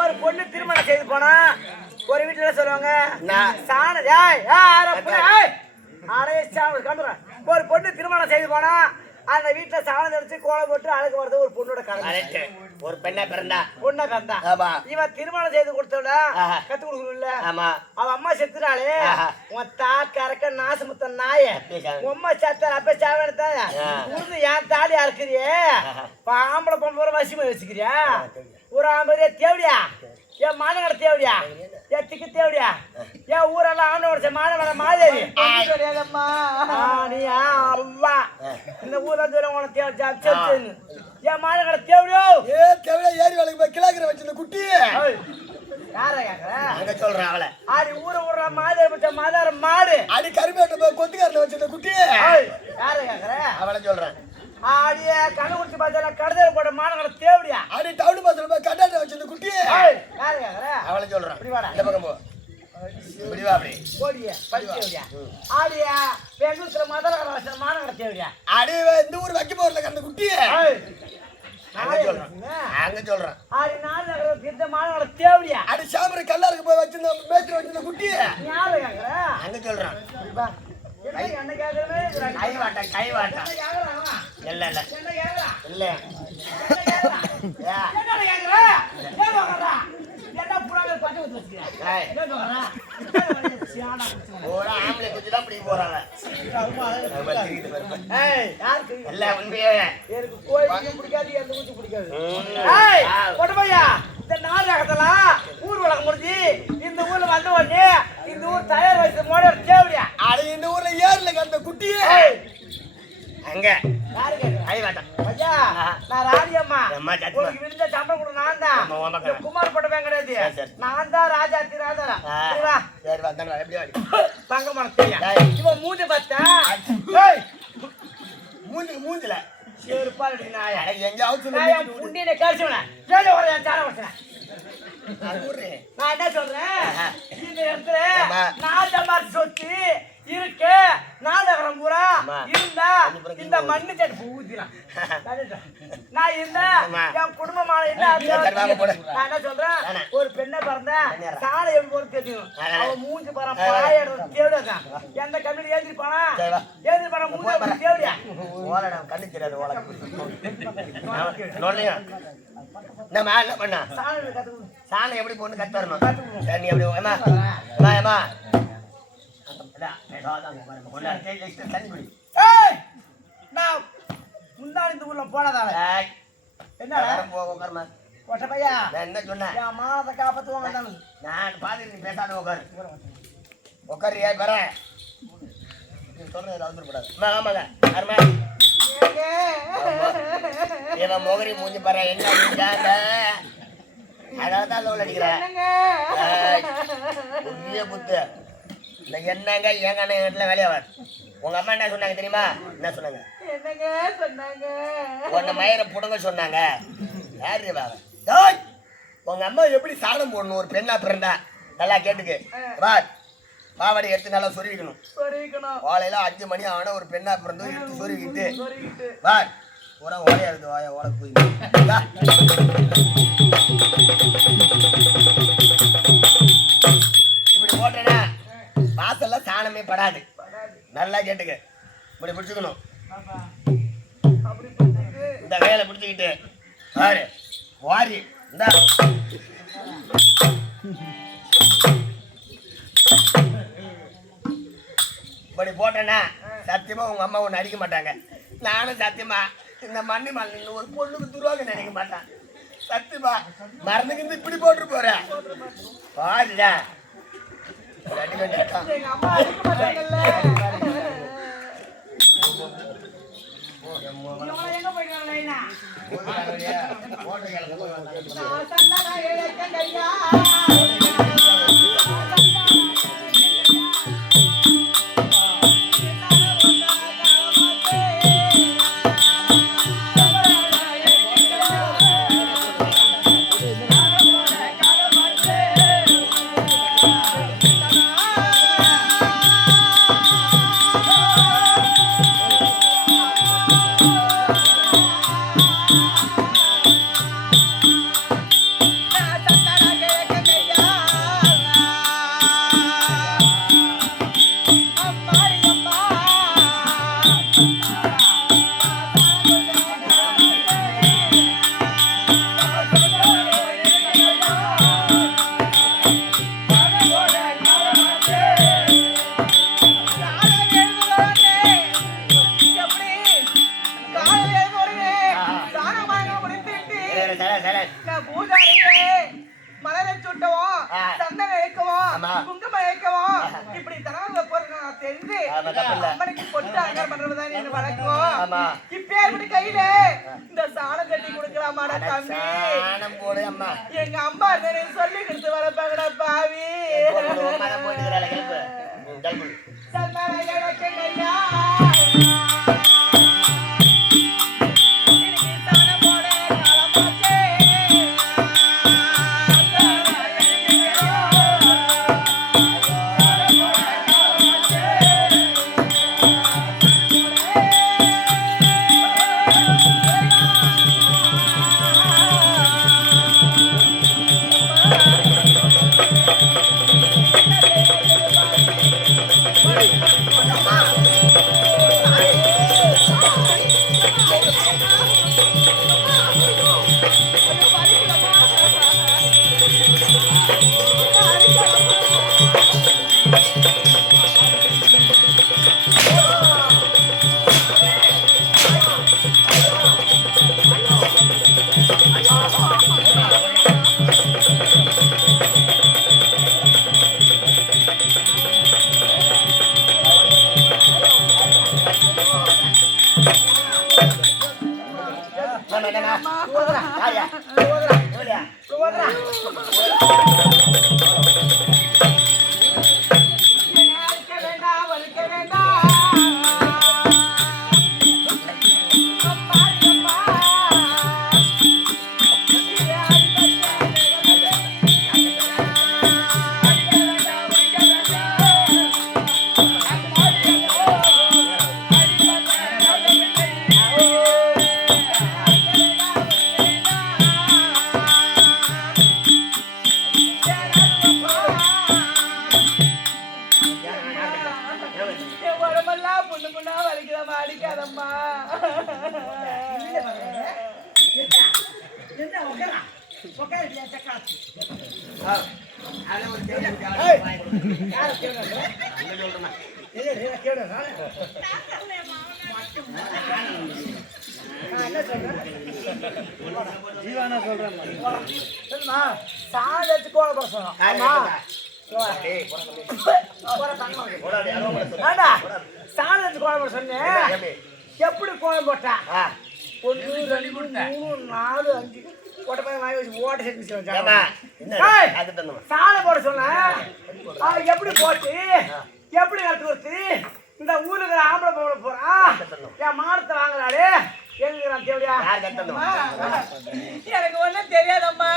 ஒரு பொண்ணு திருமணம் செய்து போனா ஒரு வீட்டுல சொல்லுவாங்க ஒரு பொண்ணு திருமணம் செய்து போனா அந்த வீட்டுல சாணம் தெளிச்சு கோலம் போட்டு அழகு வர்றது ஒரு பொண்ணோட கதை. ஒரு பெண்ணா பிறந்தா பொண்ணை பிறந்தா இவன் திருமணம் செய்து கொடுத்தோட கத்து கொடுக்கணும்ல. அவ அம்மா செத்துறாளே உன் தாக்கறக்க நாசமுத்த நாய உன் அம்மா செத்த அப்ப சாவனத்தாய உருந்து என் தாலி அறுக்கிறியே ஆம்பளை பொம்பளை வசிமை வச்சுக்கிறியா? ஒரு ஆம்பளையா தேவடியா? ஏன் மாநகர தேவடியா? ஏன் திக்கு தேவடியா? ஏன் ஊரெல்லாம் ஆண்டோட மாநகர மாதிரி தெரியாதம்மா. நீயா அவ்வா இந்த ஊர்ல சொல்ல உனக்கு தேவை ஏன் மாநகர தேவடியோ? ஏறி வேலைக்கு போய் கிளாக்கிற வச்சிருந்த குட்டி யார கேக்குற? அங்க சொல்றேன் அவளை ஆடி ஊர ஊர்ல மாதேர மாதார மாடு அடி கருமேட்ட போய் கொத்துக்காரன வச்சிருந்த குட்டி யார கேக்குற? அவளை சொல்றேன். ஆடிய கண்ணு குடிச்சு பார்த்தா கடுதல் போட மாநகர தேவடியா? அடி டவுன் பஸ்ல போய் கட்டாட்ட வச்சிருந்த குட்டி யார கேக்குற? அவளை சொல்றேன். இப்படி வாடா. இந்த பக்கம் போ. இப்படி வா அப்படி. போடியா பச்சேவடியா? ஆடியா பெங்களூர்ல மதரகர வச்ச மாநகர தேவடியா? அடி இந்த ஊர் வைக்க போறல கண்ட குட்டி அங்க சொல்றேன். அங்க சொல்றேன். ஆடி நாநகர இந்த மாநகர தேவடியா? அடி சாமரை கல்லாருக்கு போய் வச்சிருந்த மேட்ச் வச்சிருந்த குட்டி யார கேக்குற? அங்க சொல்றேன். என்ன என்ன கேக்குறே? கை வாட்டா என்ன கேக்குறான்? இல்ல இல்ல என்ன கேக்குறான்? இல்ல என்ன கேக்குறான்? என்ன கேக்குற? ஏன் கேக்குறா? என்ன புறாங்க பட்டு வச்சிருக்கீங்க? ஏய் என்ன கேக்குறா? சியானா குடிச்சு. ஓடா ஆம்பளை குச்சி தான் இப்படி போறாங்க. ஏய் யாருக்கு? இல்ல உண்மையே எனக்கு கோயிலுக்கு பிடிக்காது எந்த குச்சி பிடிக்காது. ஏய் கொடமையா இந்த நாடகத்துல ஊர் வழக்கம் முடிஞ்சு இந்த ஊர்ல வந்த உடனே இந்த ஊர் தயார் வயசு மோடர் தேவடியா? அடி இந்த ஊர்ல ஏர்ல கண்ட குட்டி அங்க யாரு கேக்குறா? கை வாட்டா ஐயா நான் ராணியம்மா. அம்மா சத்தியமா. உங்களுக்கு விழுந்த சம்பளம் கூட நான் தான். ஆமா, ஆமா, ஆமா. குமார் பட்டவன் கிடையாது. சரி. நான் தான் ராஜாத்தி ராஜாரா. சரி வா. சரி வா தண்ணி எப்படி வாடி தங்கமான தெரியா? ஏய். இவன் மூஞ்சி பார்த்தா ஏய் மூஞ்சில செருப்பாடி நாயா. அட எங்க அவுத்து நான் என் புண்டினை கடிச்சவன. ஏழு ஒரு சார வச்சன. நான் என்ன சொல்றேன்? இந்த இடத்துல ஆமா. நாடமார் சொத்து இருக்கு. நாடகம் பூரா ஆமா. இருந்தா இந்த மண்ணு சட்டு ஊத்திலாம். நான் இருந்தா ஆமா. என் குடும்பமான இல்ல. சரி, வாங்க போடு. நான் என்ன சொல்றேன்? வேணாம். ஒரு பெண்ணை பிறந்தா பண்ணிடுறேன். சாலை எப்படி போறது தெரியும். வேணாம். அவன் மூஞ்சி பாரு பாயறது தேவடியாதான். எந்த கம்பெனி ஏந்திரி போனா சரி, வா. ஏந்திரி போனா மூஞ்சி பாரு தேவடியா? ஓலடா கண்ணு தெரியாது ஓல நோலையா நம்ம என்ன பண்ணா சாலை கத்துக்கணும். சாணம் எப்படி போட்டு கத்து வரணும் சரி நீ எப்படி ஏமா ஏமா ஏமா தண்ணி குடி ஏய் நான் முந்தாடி இந்த ஊர்ல போனதால என்னடா உட்காருமா ஒட்ட பையா நான் என்ன சொன்னேன் என் மானத்தை காப்பாத்துவாங்க தானே. நான் பாத்துட்டு நீ பேசாத உட்காரு உட்காரு ஏன் பெற சொல்றேன் அவசரப்படாது ஆமாங்க அருமா இவன் மோகரி மூஞ்சி பாரு என்ன அதான் லோல் அடிக்கிறேன் புதிய புத்து இந்த என்னங்க ஏங்க வீட்டுல வேலையாவார் உங்க அம்மா என்ன சொன்னாங்க தெரியுமா? என்ன சொன்னாங்க? என்னங்க சொன்னாங்க? உன்னை மயிரை புடுங்க சொன்னாங்க. யாரு பாவ? டேய், உங்க அம்மா எப்படி சாணம் போடணும் ஒரு பெண்ணா பிறந்தா? நல்லா கேட்டுக்கு. வா, பாவாடை எடுத்து நல்லா சொருவிக்கணும். காலையில 5 மணி ஆனா ஒரு பெண்ணா பிறந்து எடுத்து சொருவிக்கிட்டு வா. ஓரா ஓலையா இருந்து வாயா ஓலை போய் இப்படி போட்டேன்னா வாசல்ல சாணமே படாது. நல்லா கேட்டுக்க. இப்படி பிடிச்சுக்கணும். இந்த கையில பிடிச்சுக்கிட்டு பாரு வாரி இந்த இப்படி போட்டேன்னா சத்தியமா உங்க அம்மா ஒண்ணு அடிக்க மாட்டாங்க. நானும் சத்தியமா இந்த மண்ணு மண்ணு ஒரு பொண்ணுக்கு துருவாக நினைக்க மாட்டான். சத்தியமா மறந்துக்கிட்டு இப்படி போட்டு போறேன் பாருடா. எங்க அம்மா அடிக்க மாட்டாங்கல்ல. எங்க போயிட்டு மலரை சுட்டவும் சந்தனம் வைக்கவும் குங்குமம் வைக்கவும் இப்படி தனவ போறது தெரிஞ்சு அம்மனுக்கு பொட்டு அலங்காரம் பண்றதுதான் என்ன வழக்கம். இப்ப இப்படி கையில இந்த சாணம் கட்டி கொடுக்கலாமாடா தம்பி? எங்க அம்மா சொல்லி கொடுத்து வளர்ப்பாங்கடா பாவி. எப்படி கோலம் போட்டா 1 2 3 4 5 ஓட்ட போய் வாங்கி வச்சு ஓட்ட செஞ்சு வச்சாங்க. சாணம் போட சொன்னா எப்படி போட்டு எப்படி நடத்து கொடுத்து இந்த ஊருக்கு ஆம்பளை போக போறான் என் மானத்தை வாங்குறாளே எங்கிறான் தேவையா யார் கட்டணும் எனக்கு ஒண்ணும் தெரியாதம்மா.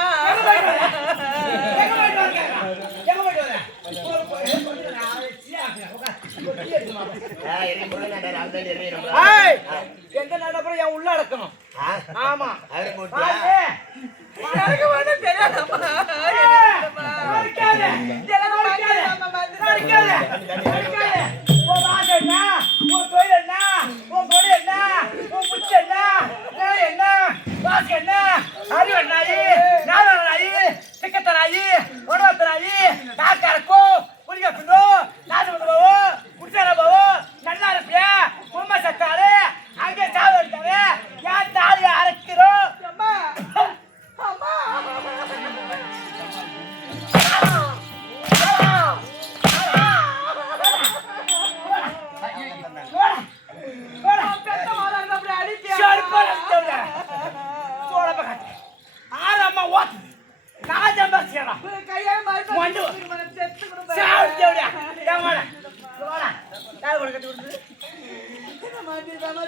எந்த நடப்புறம் என் உள்ள அடக்கணும். ஆமா எனக்கு ஒண்ணும் தெரியாதம்மா. உன் ஆசை என்ன, உன் தொழில் என்ன, உன் கொடை என்ன, உன் முச்சு என்ன, என்ன வாசி என்ன, அறிவு நாயி, நாள நாயி, சிக்கத்த நாயி, உணவத்த நாயி, நாக்காரக்கோ, புரிக பின்னோ, நாடு வந்து போவோ, குடிச்சார போவோ, நல்லா இருப்பியா, உண்மை சத்தாரு, அங்கே சாவு எடுத்தாரு, ஏன் தாலியை அரைக்கிறோம். அம்மா அம்மா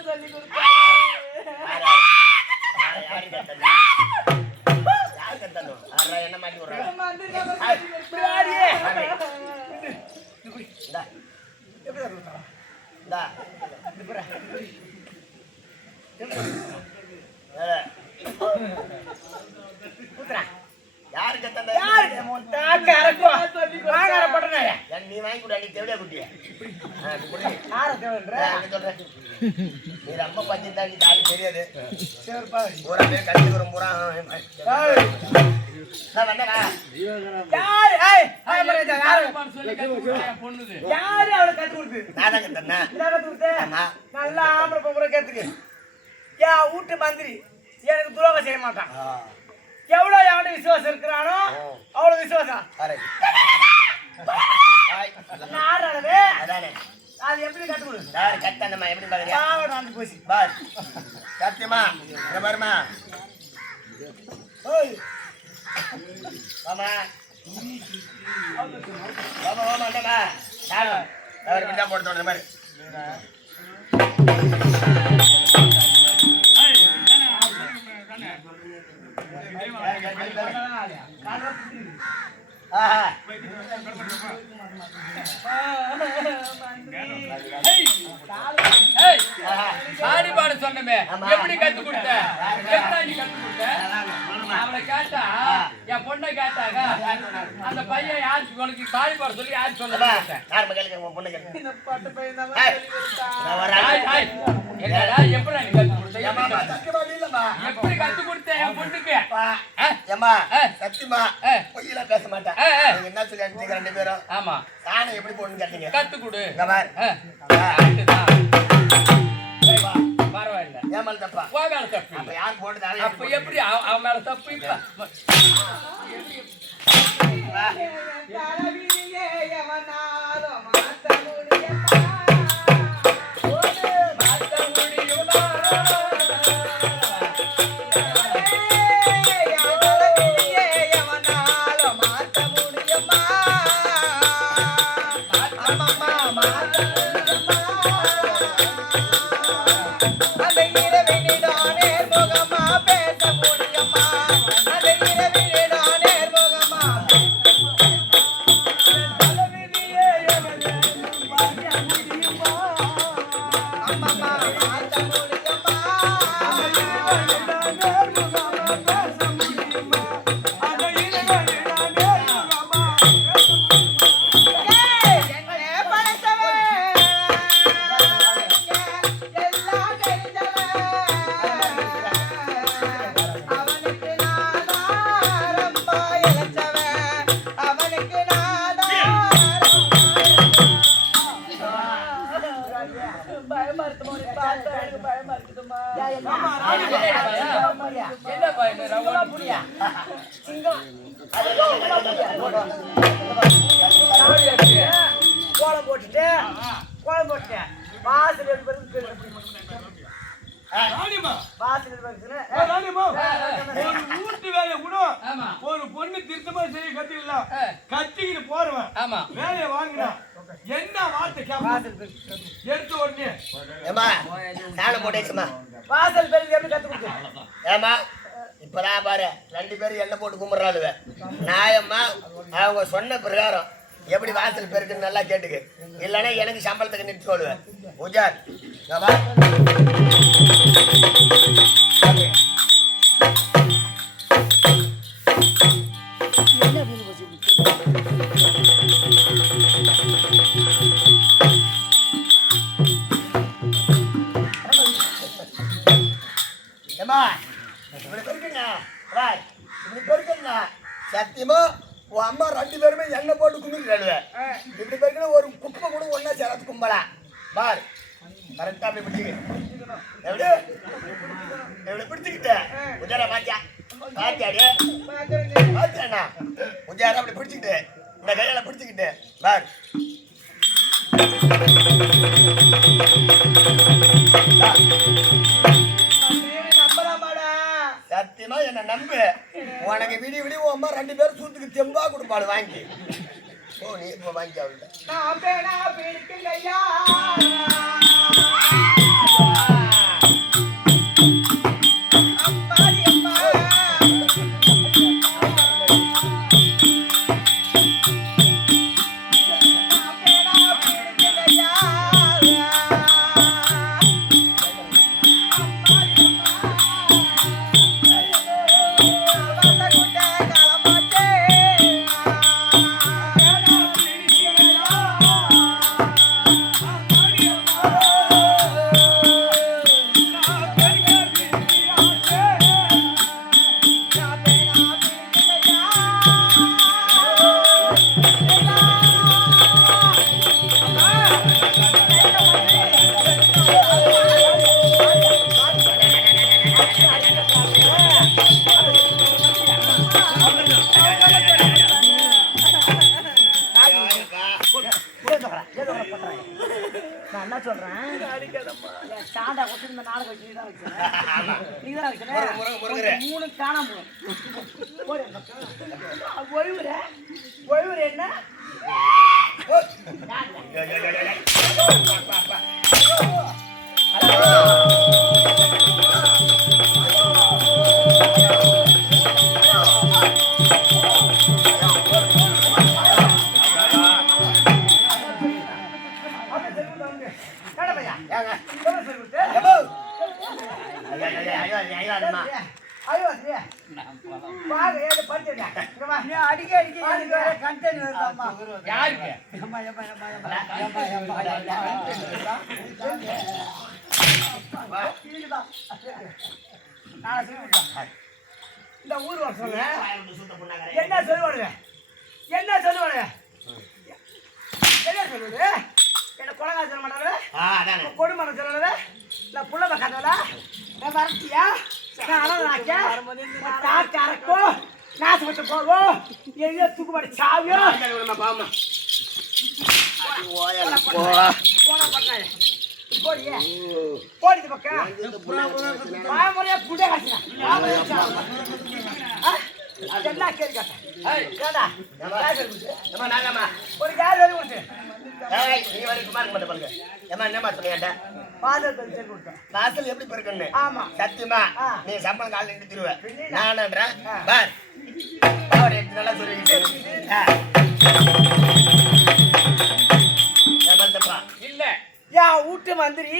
சொல்லி கொடுத்தா என்ன மாட்டி விடுறா யாரு கத்தந்த நீ வாங்கி கூட நீ தேவையா குட்டிய சொல்றேன் நீ ரொம்ப பத்தி தான் நீ தாலி தெரியாது பூரா பேர் கட்டி வரும் பூரா நான் வந்தேனா யாரு அவளுக்கு கத்து கொடுத்து நான் தான் கத்தன்னா நல்லா ஆம்பளை பொம்பளை கேத்துக்கு என் வீட்டு மந்திரி எனக்கு துரோகம் செய்ய மாட்டான் எவ்வளவு எவன விசுவாசம் இருக்கிறானோ அவ்வளவு விசுவாசம் நாடானது அது எப்படி கத்து கொடுக்கு கத்தண்டமா எப்படி பாக்குறியா நான் போச்சு பார் சத்தியமா இங்க பாருமா மாமா மாமா மாமா அண்ணா அவர் பின்னா போட்டு இந்த மாதிரி பாடி பாட சொன்னமே எப்படி கத்து கொடுத்த எப்படி கத்து கொடுத்த அவளை கேட்டா என் பொண்ணை கேட்டாங்க அந்த பையன் யாருக்கு உனக்கு பாடி பாட சொல்லி யாருக்கு சொல்ல பொண்ணு இந்த பாட்டு பையன் தான் சொல்லி கொடுத்தா. என்னடா எப்படி நீ கத்து கொடுத்த எப்படி கத்து கொடுத்த என் பொண்ணுக்கு ஏமா சத்தியமா பொய்யில பேச மாட்டேன் என்ன சொல்லி அனுப்பிச்சீங்க ரெண்டு பேரும் ஆமா சாணம் எப்படி போடணும்னு கேட்டீங்க கத்து கொடு பரவாயில்ல ஏன் மேல தப்பா உன் மேல தப்பு அப்ப யார் போட்டு அப்ப எப்படி அவன் மேல தப்பு இப்ப தலைவிதியே எவனாலும் மாத்த முடியுமா? மாத்த முடியுமா தலைவிதியே எவனாலும் மாத்த முடியுமா? அம்மம்மா மாத்த முடியுமா? அந்த இரவினிடானே முகமா பேச முடியுமா? அந்த இரவினிடானே முகமா அம்மம்மா மாத்த முடியுமா? எங்களே படைத்தவன் எல்லாம் தெரிந்தவன் அவனுக்கு நானா ரொம்ப இழைச்சவன் அவனுக்கு நானா பயமா இருக்குமா உனக்கு பார்த்தா எனக்கு பயமா இருக்குதுமா என்ன பையன் புரியா சிங்கம் கோலம் போட்டுட்டு வாசல் எப்படி வாசல் ஒரு வீட்டு வேலையை கூட ஆமா ஒரு பொண்ணு திருத்தமா செய்ய கத்துக்கலாம் கத்திக்கிட்டு போறவன் ஆமா வேலையை வாங்கினா என்ன வார்த்தை கேட்பா வாசல் பெருக்கி எடுத்த உடனே ஏமா சாணம் போட்டேச்சுமா வாசல் பெருக்கி எப்படி கத்து கொடுத்து ஏமா இப்பதான் பாரு 2 பேரும் எண்ணெய் போட்டு கும்பிட்றாளுவ நாயம்மா அவங்க சொன்ன பிரகாரம் எப்படி வாசல் பெருக்குன்னு நல்லா கேட்டுக்கு இல்லைன்னா எனக்கு சம்பளத்துக்கு நிறுத்தி சொல்லுவேன் உஜார் ஏமா இப்படி பெருக்குங்க இப்படி பெருக்குங்க சத்தியமா உன் அம்மா 2 பேருமே எண்ணெய் போட்டு கும்பிடுறாளுவ இப்படி பெருக்குன்னு ஒரு குப்பை கூட ஒன்னா சேரத்து கும்பலாம் பார் கரெக்டா அப்படி பிடிச்சிக்க எப்படி எப்படி பிடிச்சிக்கிட்ட உஜாரா பாத்தியா பாத்தியாடி பாத்தியாண்ணா உஜாரா அப்படி பிடிச்சிக்கிட்டு இந்த கையால பிடிச்சிக்கிட்டு பார் சத்தியமா என்ன நம்பு உனக்கு விடி விடி உன் அம்மா 2 பேரும் சூத்துக்கு தெம்பா கொடுப்பாடு வாங்கி ஓ நீ இப்போ வாங்கி அவள்கிட்ட என்ன சொல்றேன் சாண்டா கொண்டு இந்த நாடகம் வச்சு நீதான் வச்சேன் நீதான் வச்சேன் 3 காணாம ஒய்வுற என்ன இந்த ஊர் சொல்ல என்ன சொல்லுவானுங்க என்ன சொல்லுவானுங்க என்ன சொல்லுவது என்ன கொலகா சொல்ல மாட்டாங்க கொடுமனை சொல்லல இல்ல புள்ள கட்டல வரட்டியா தாக்காரக்கோ நாசப்பட்டு போவோம் எங்க தூக்குமாடி சாவியோ போடிது பக்கம் முறையா புட்டே காய்ச்சினா என்ன கேள்வி கேட்டேன் ஒரு கேள்வி வந்து கொடுத்து வாசல் எப்படி பெருக்கணும் ஆமா சத்தியமா நீ சம்பளம் காலையில் நிறுத்திடுவேன் நானன்றேன் நல்லா சொல்லிக்கிட்டு இல்ல என் வீட்டு மந்திரி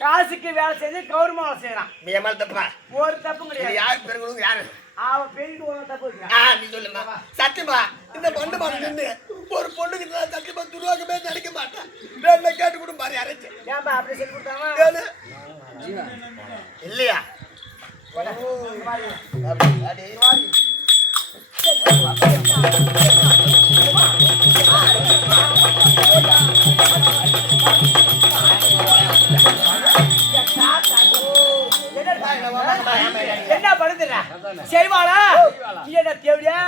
காசுக்கு வேலை செஞ்சு கௌரவமா வேலை செய்யறான் ஏமால் தப்பா ஒரு தப்பும் கிடையாது யாரு பெருக்கணும் யாரு அவன் பெரிய ஒரு தப்பு வைக்கிறான் நீ சொல்லுமா சத்தியமா இந்த பொண்ணு மாதிரி நின்று ஒரு பொண்ணுக்கு நான் சத்தியமா துருவாக்கமே நினைக்க மாட்டேன் வேலை கேட்டு கூட மாதிரி அரைச்சு ஏன்பா அப்படி சொல்லி கொடுத்தாங்க இல்லையா என்ன பண்ணுதுல செய்வாளா நீ என்ன தேவையா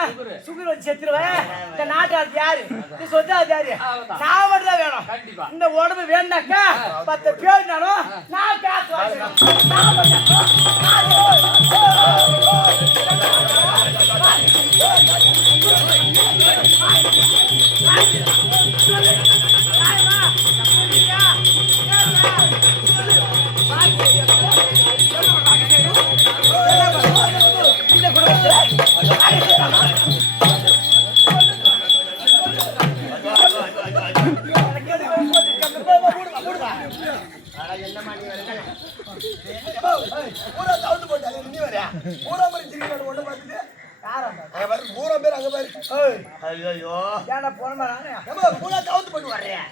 சுகர் வச்சு செத்துருவேன் இந்த நாட்டாளு யாரு நீ சொத்தாது யாரு நான் மட்டும் தான் வேணும் இந்த உடம்பு வேணாக்கா 10 பேர்னாலும் நான் காசு வாங்கிக்கிறேன் ஒண்ணு பார்த்துட்டு யாரா அங்க பாரு பூரா பேர் அங்க பாரு ஏய் ஐயோ ஏன்டா போனமா நானே ஏமா பூரா கவுத்து பண்ணி வர்றேன்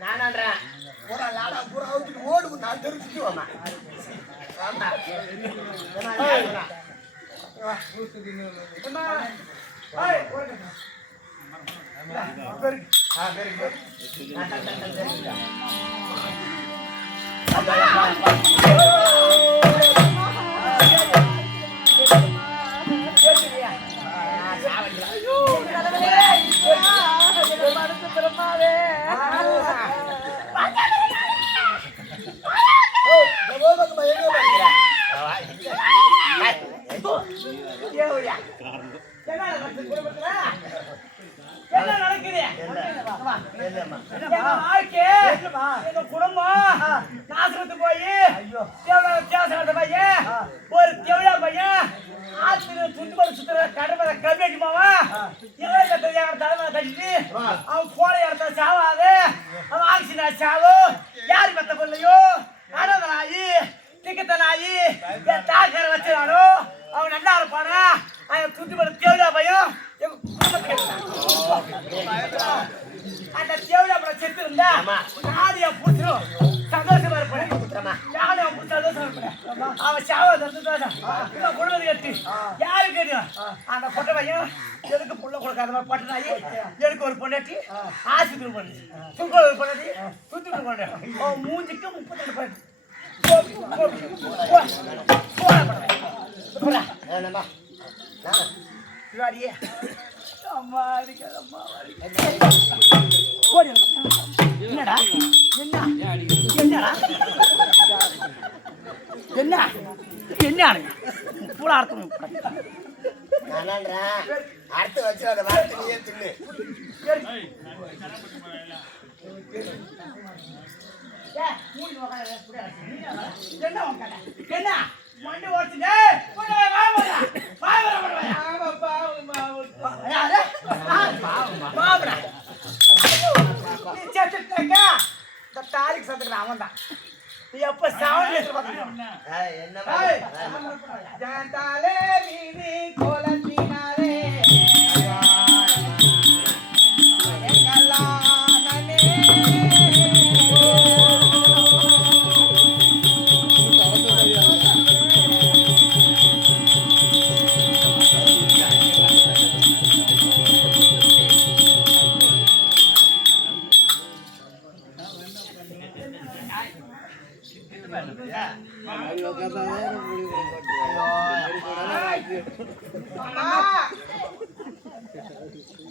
நானான்றேன் பூரா லாடா பூரா அவுத்துட்டு ஓடு நான் தெரு சுத்துவாமா ஆமா அம்மா ஏய் ஓடு வெரி குட் என்ன நடக்குது எங்க குடும்பம் நாசனத்து போய் வித்தியாசம் பையன் ஒரு தெவிழா பையன் ஆத்துல துண்டு சுத்துற கடமை கம்மியாச்சு மாவன் தலைமை கட்டிட்டு அவன் போன இடத்துல சாவாது அவன் ஆக்சிஜன் சாவு யாரு மத்த கொள்ளையோ அனந்த நாயி திக்கத்த நாயி தாக்கரை வச்சிருவானோ அவன் நல்லா இருப்பானா அவன் துண்டு தெவிழா பையன் எங்க குடும்பத்துக்கு அந்த தேவடா செத்து இருந்தா நாடியா புடிச்சிரும் சந்தோஷமா இருப்பேன் யானை புடிச்சு சந்தோஷமா இருப்பேன் அவன் சாவ தந்துட்டான் குடும்பத்தை கட்டி யாரு கேட்கும் அந்த பொட்டை பையன் எதுக்கு புள்ள கொடுக்காத மாதிரி பட்டனாயி எனக்கு ஒரு பொண்டாட்டி ஆஸ்பத்திரி பண்ணி துங்க ஒரு பொண்டாட்டி சுத்திட்டு கொண்டேன் அவன் மூஞ்சிக்கு 32 அம்மா அடிக்காதம்மா என்னடா என்ன என்னடா என்ன என்ன பூரா அர்த்தம் அடுத்து வச்சு அதை வார்த்தை நீயே தின்னு என்ன மண்டி ஓடிச்சுடே தாலிக்கு சத்துக்கிறான் அவன் தான் எப்ப சாவல் ஜாந்தாலே வீதி கோலத்தினாரே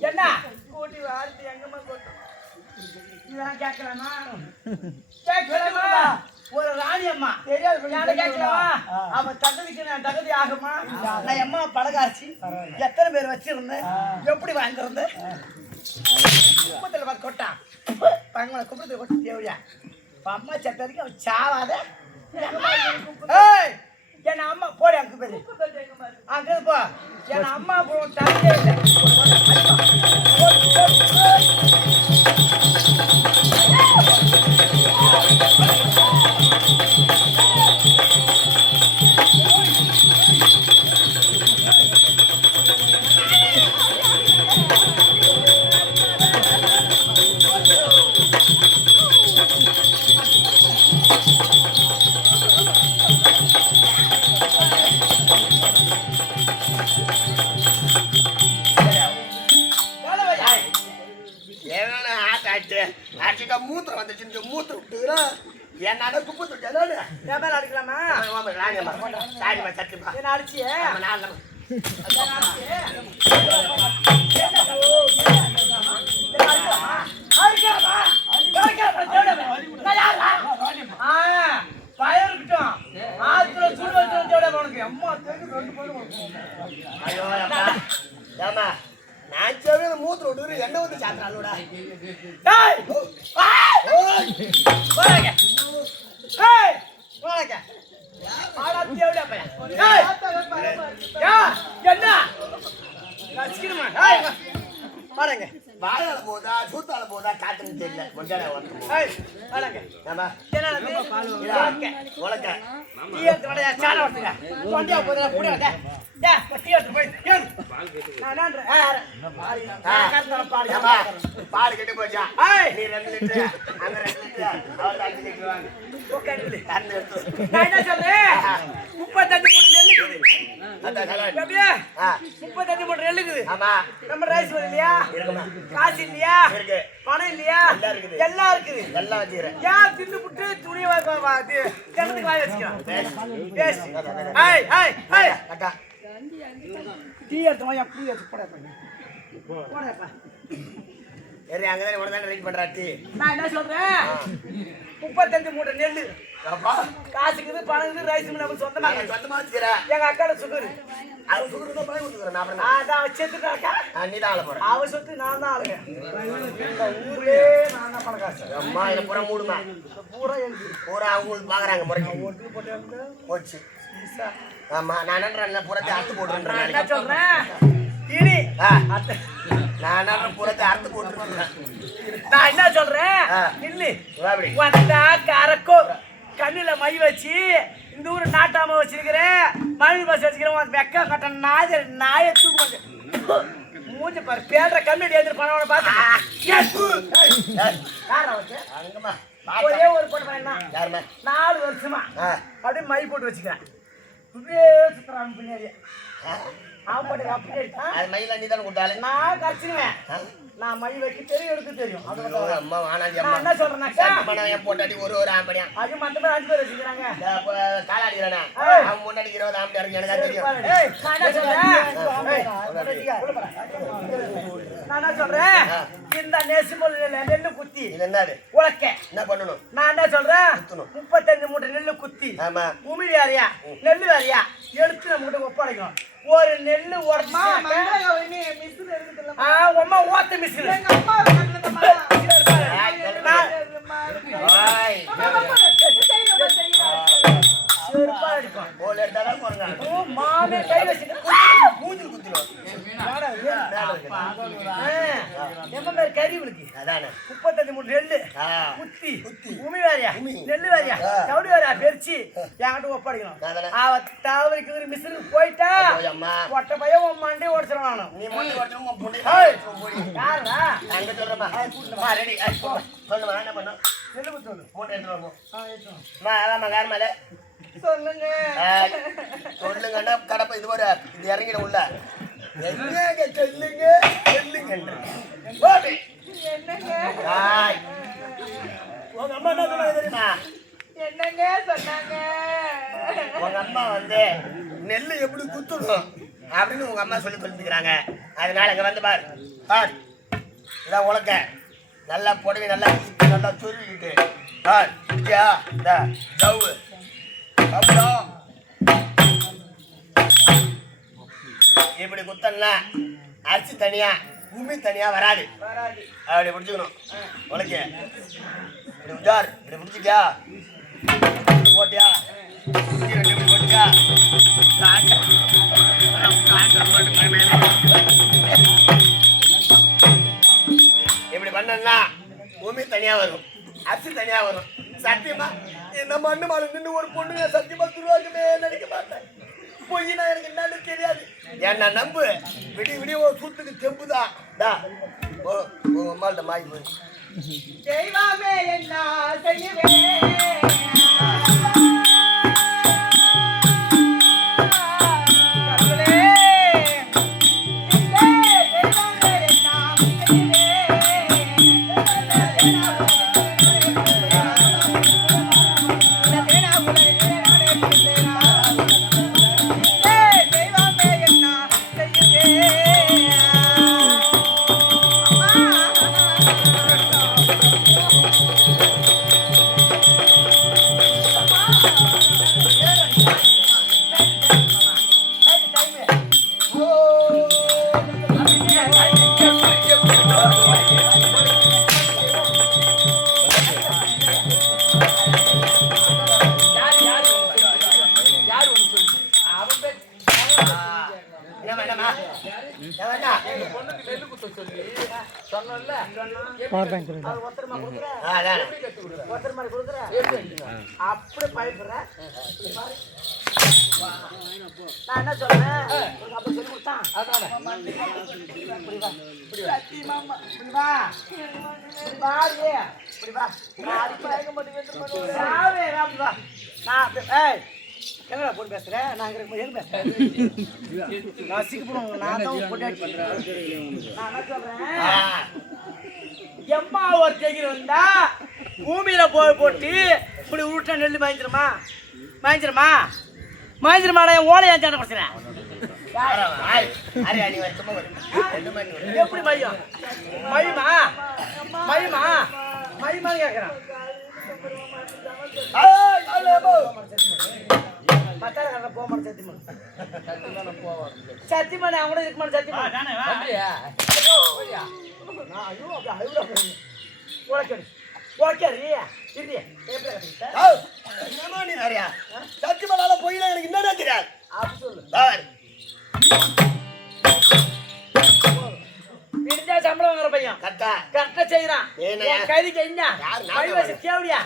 என்ன கூட்டி வாழ்த்து எங்கம்மா போட்டோம் இதெல்லாம் கேட்கலாமா கேட்கலாமா ஒரு ராணி அம்மா தெரியாது கேட்கலாமா அவன் தகுதிக்கு நான் தகுதி ஆகுமா நான் அம்மா பழகாச்சு எத்தனை பேர் வச்சிருந்தேன் எப்படி வாங்கிருந்தேன் குப்பத்தில் பார்த்து கொட்டான் பங்கனை குப்பத்தில் கொட்டி தேவையா அம்மா செத்த வரைக்கும் அவன் சாவாத என் அம்மா போடி அங்கு பேரு அங்க போ என் அம்மா தகுதியே இல்லை மூத்திரம் வந்துச்சு மூத்திரம் விட்டுக்கிறா என்னடா குப்பை தொட்டானு என் மேல அடிக்கலாமா சாரிமா சத்தியமா என்ன அடிச்சியே பயம் இருக்கட்டும் ஆத்துல சுடு வச்சு உனக்கு அம்மா ஐயோ ஏமா நான் சொல்ல மூத்திரம் விட்டுக்கிறேன் என்ன வந்து சாப்பிட்றாளோடா வாழால போதா சூத்தால போதா காட்டுன்னு தெரியல கொஞ்சம் உலக்க டீ எடுத்து போய் நான் பால் கெட்டு போச்சா ஏய் நீ 2 லிட்டர் அங்க 2 லிட்டர் அவர் 5 லிட்டர் வாங்க நான் என்ன சொல்றேன் 35 மூட்டை நெல் இருக்குது அதான் கலாய் அப்படியே 35 மூட்டை நெல் இருக்குது ஆமா நம்ம ரைஸ் இல்லையா இருக்குமா காசு இல்லையா இருக்கு பணம் இல்லையா எல்லாம் இருக்குது. எல்லாம் இருக்குது எல்லாம் வச்சிரேன் ஏன் தின்னு புட்டு துணி கிணத்துக்கு வாய் வச்சுக்கலாம் ஏய் ஏய் ஏய் அக்கா டீ எடுத்து வாங்க டீ எடுத்து போடப்பா சரி அங்கதான் உடனே ரெடி பண்றா டீ நான் என்ன சொல்றேன் 35 மூட்டை நெல்லு அப்பா காசுக்குது பணம் ரைஸ் நம்ம சொந்தமா நான் சொந்தமா வச்சுக்கிறேன் எங்க அக்காட சுகர் அது சுகர் தான் போய் கொடுக்குறேன் நான் அப்புறம் அதான் செத்துட்டாக்கா நீ தான் ஆள போறேன் அவ சொத்து நான் தான் ஆளுங்க இந்த ஊர்லயே நான் தான் பணக்காசு அம்மா இதை பூரா மூடுமா பூரா எழுதி பூரா அவங்க பாக்குறாங்க முறைக்கு ஒருத்தர் போட்டு போச்சு ஆமா நான் என்ன புறத்தை அறுத்து நான் என்ன போட்டுருன்றேன் சொல்றேன் இனி நான் புறத்தை அறுத்து போட்டுருக்கேன் நான் என்ன சொல்றேன் இல்லு அப்படி வந்தா கரக்கோ கண்ணுல மை வச்சு இந்த ஊரு நாட்டாம வச்சிருக்கிறேன் மழை பஸ் வச்சுக்கிறேன் வெக்க கட்ட நாயை தூக்கு மூஞ்சி பாரு பேடுற கம்மிடி எடுத்து பணம் அங்கம்மா ஒரே ஒரு பொண்ணு பையன் தான் யாருமா 4 வருஷமா அப்படியே மை போட்டு வச்சுக்கிறேன் இப்படியே சுத்துறான் பின்னாடி அவன் போட்டு அப்படியே எடுத்தான் அது மயில நீ தானே கொடுத்தாலே நான் கடிச்சிருவேன் நான் மை வைக்க தெரியும் எடுக்க தெரியும் அம்மா வானாண்டி நான் என்ன சொல்றேன்னாக்கா அம்மா என் போட்டாடி ஒரு ஆம்படியான் அது மத்த பேர் 5 பேர் வச்சுக்கிறாங்க காலாடிக்கிறானே அவன் முன்னாடி 20 ஆம்படியா இருக்கு எனக்கு தெரியும் நான் என்ன சொல்றேன் இந்த நெசுமுள்ள நெல்லு குத்தி இது என்னது உலக்க என்ன பண்ணணும் நான் என்ன சொல்றேன் 35 மூட்டை நெல்லு குத்தி ஆமா உமி வேறையா நெல்லு வேறையா எடுத்து நம்ம கிட்ட ஒப்படைக்கணும் ஒரு நெல்லு உடமா அம்மா ஓட்ட மிஷின் மாமே கை வச்சுட்டு மூஞ்சில் குத்திடும் கறி விழுக்கு அதானே 35 மூட்டை நெல்லு குத்தி குத்தி. உமி வேறையா நெல்லு வேறையா கவுடி வேறையா பெருச்சு என்கிட்ட ஒப்படைக்கணும் அவ தவறிக்கு மிஷினுக்கு போயிட்டா அம்மா ஒட்ட பையன் உன் மண்டே ஓடிச்சிடும் நானும் நீ மூஞ்சி ஓட்டணும் உன் பொண்ணு யாருடா அங்க சொல்றமா ரெடி சொல்லுமா என்ன பண்ணும் நெல்லு குத்து சொல்லு மூட்டை எடுத்து வருவோம் அதாம்மா கார் மேலே சொல்லுங்க சொல்லுங்கன்னா கடப்ப இது ஒரு இது இறங்கிட உள்ள என்னங்க சொல்லுங்க சொல்லுங்க என்னங்க உங்க அம்மா என்ன சொன்னாங்க தெரியுமா என்னங்க சொன்னாங்க உங்க அம்மா வந்து நெல்லு எப்படி குத்தணும் அப்படின்னு உங்க அம்மா சொல்லி கொடுத்துக்கிறாங்க அதனால இங்க வந்து பார் பார் இதான் உலக்க நல்லா புடவை நல்லா நல்லா சொருவிக்கிட்டு பார் இந்தியா இந்த ஜவு அப்புறம் இப்படி குத்தன்னா அரிசி தனியா உமி தனியா வராது அப்படி பிடிச்சிக்கணும் உனக்கு இப்படி உஜார் இப்படி பிடிச்சிட்டியா போட்டியா இப்படி போட்டியா இப்படி பண்ணா உமி தனியா வரும் அரிசி தனியா வரும் சத்தியமா என்ன மண்ணு மாலை நின்று ஒரு பொண்ணு சத்தியமா துருவாக்குமே நினைக்க மாட்டேன் பொய்னா எனக்கு என்னன்னு தெரியாது என்ன நம்பு விடி விடிய ஒரு சூத்துக்கு தெம்புதான் அம்மாள்கிட்ட மாறி போய் தெய்வமே என்ன செய்யவே என்னம்மா என்னம்மா என்னம்மா பொண்ணுக்கு நெல்லு குத்த சொல்லி சொன்னல அவர் ஒருத்தர் மாதிரி கொடுக்குற அதான் ஒருத்தர் மாதிரி கொடுக்குற அப்படியே பயப்படுறேன் நான் என்ன சொல்றேன் அப்படி சொல்லி கொடுத்தான் அதானே எங்கடா போட்டு பேசுறேன் நான் எங்க பேசுறேன் நான் சிக்கணும் நான் தான் போட்டு நான் என்ன சொல்றேன் எம்மா ஒரு தேகிற வந்தா பூமியில போட்டு இப்படி உருட்டா நெல் மாய்ஞ்சிருமாடா என் ஓலை ஏன் சேட்டை கொடுத்துறேன் எப்படி மயிமான்னு கேட்கறான் போக மாட்டேன் சத்தியமான அவங்க கூட இருக்க மாட்டேன் சத்தியமலால போயில எனக்கு என்னடா தெரியாது அப்படி சொல்லு விடிஞ்சா சம்பளம் வாங்குற பையன் கரெக்டா செய்யறான் கைதிக்கு என்ன தேவடியா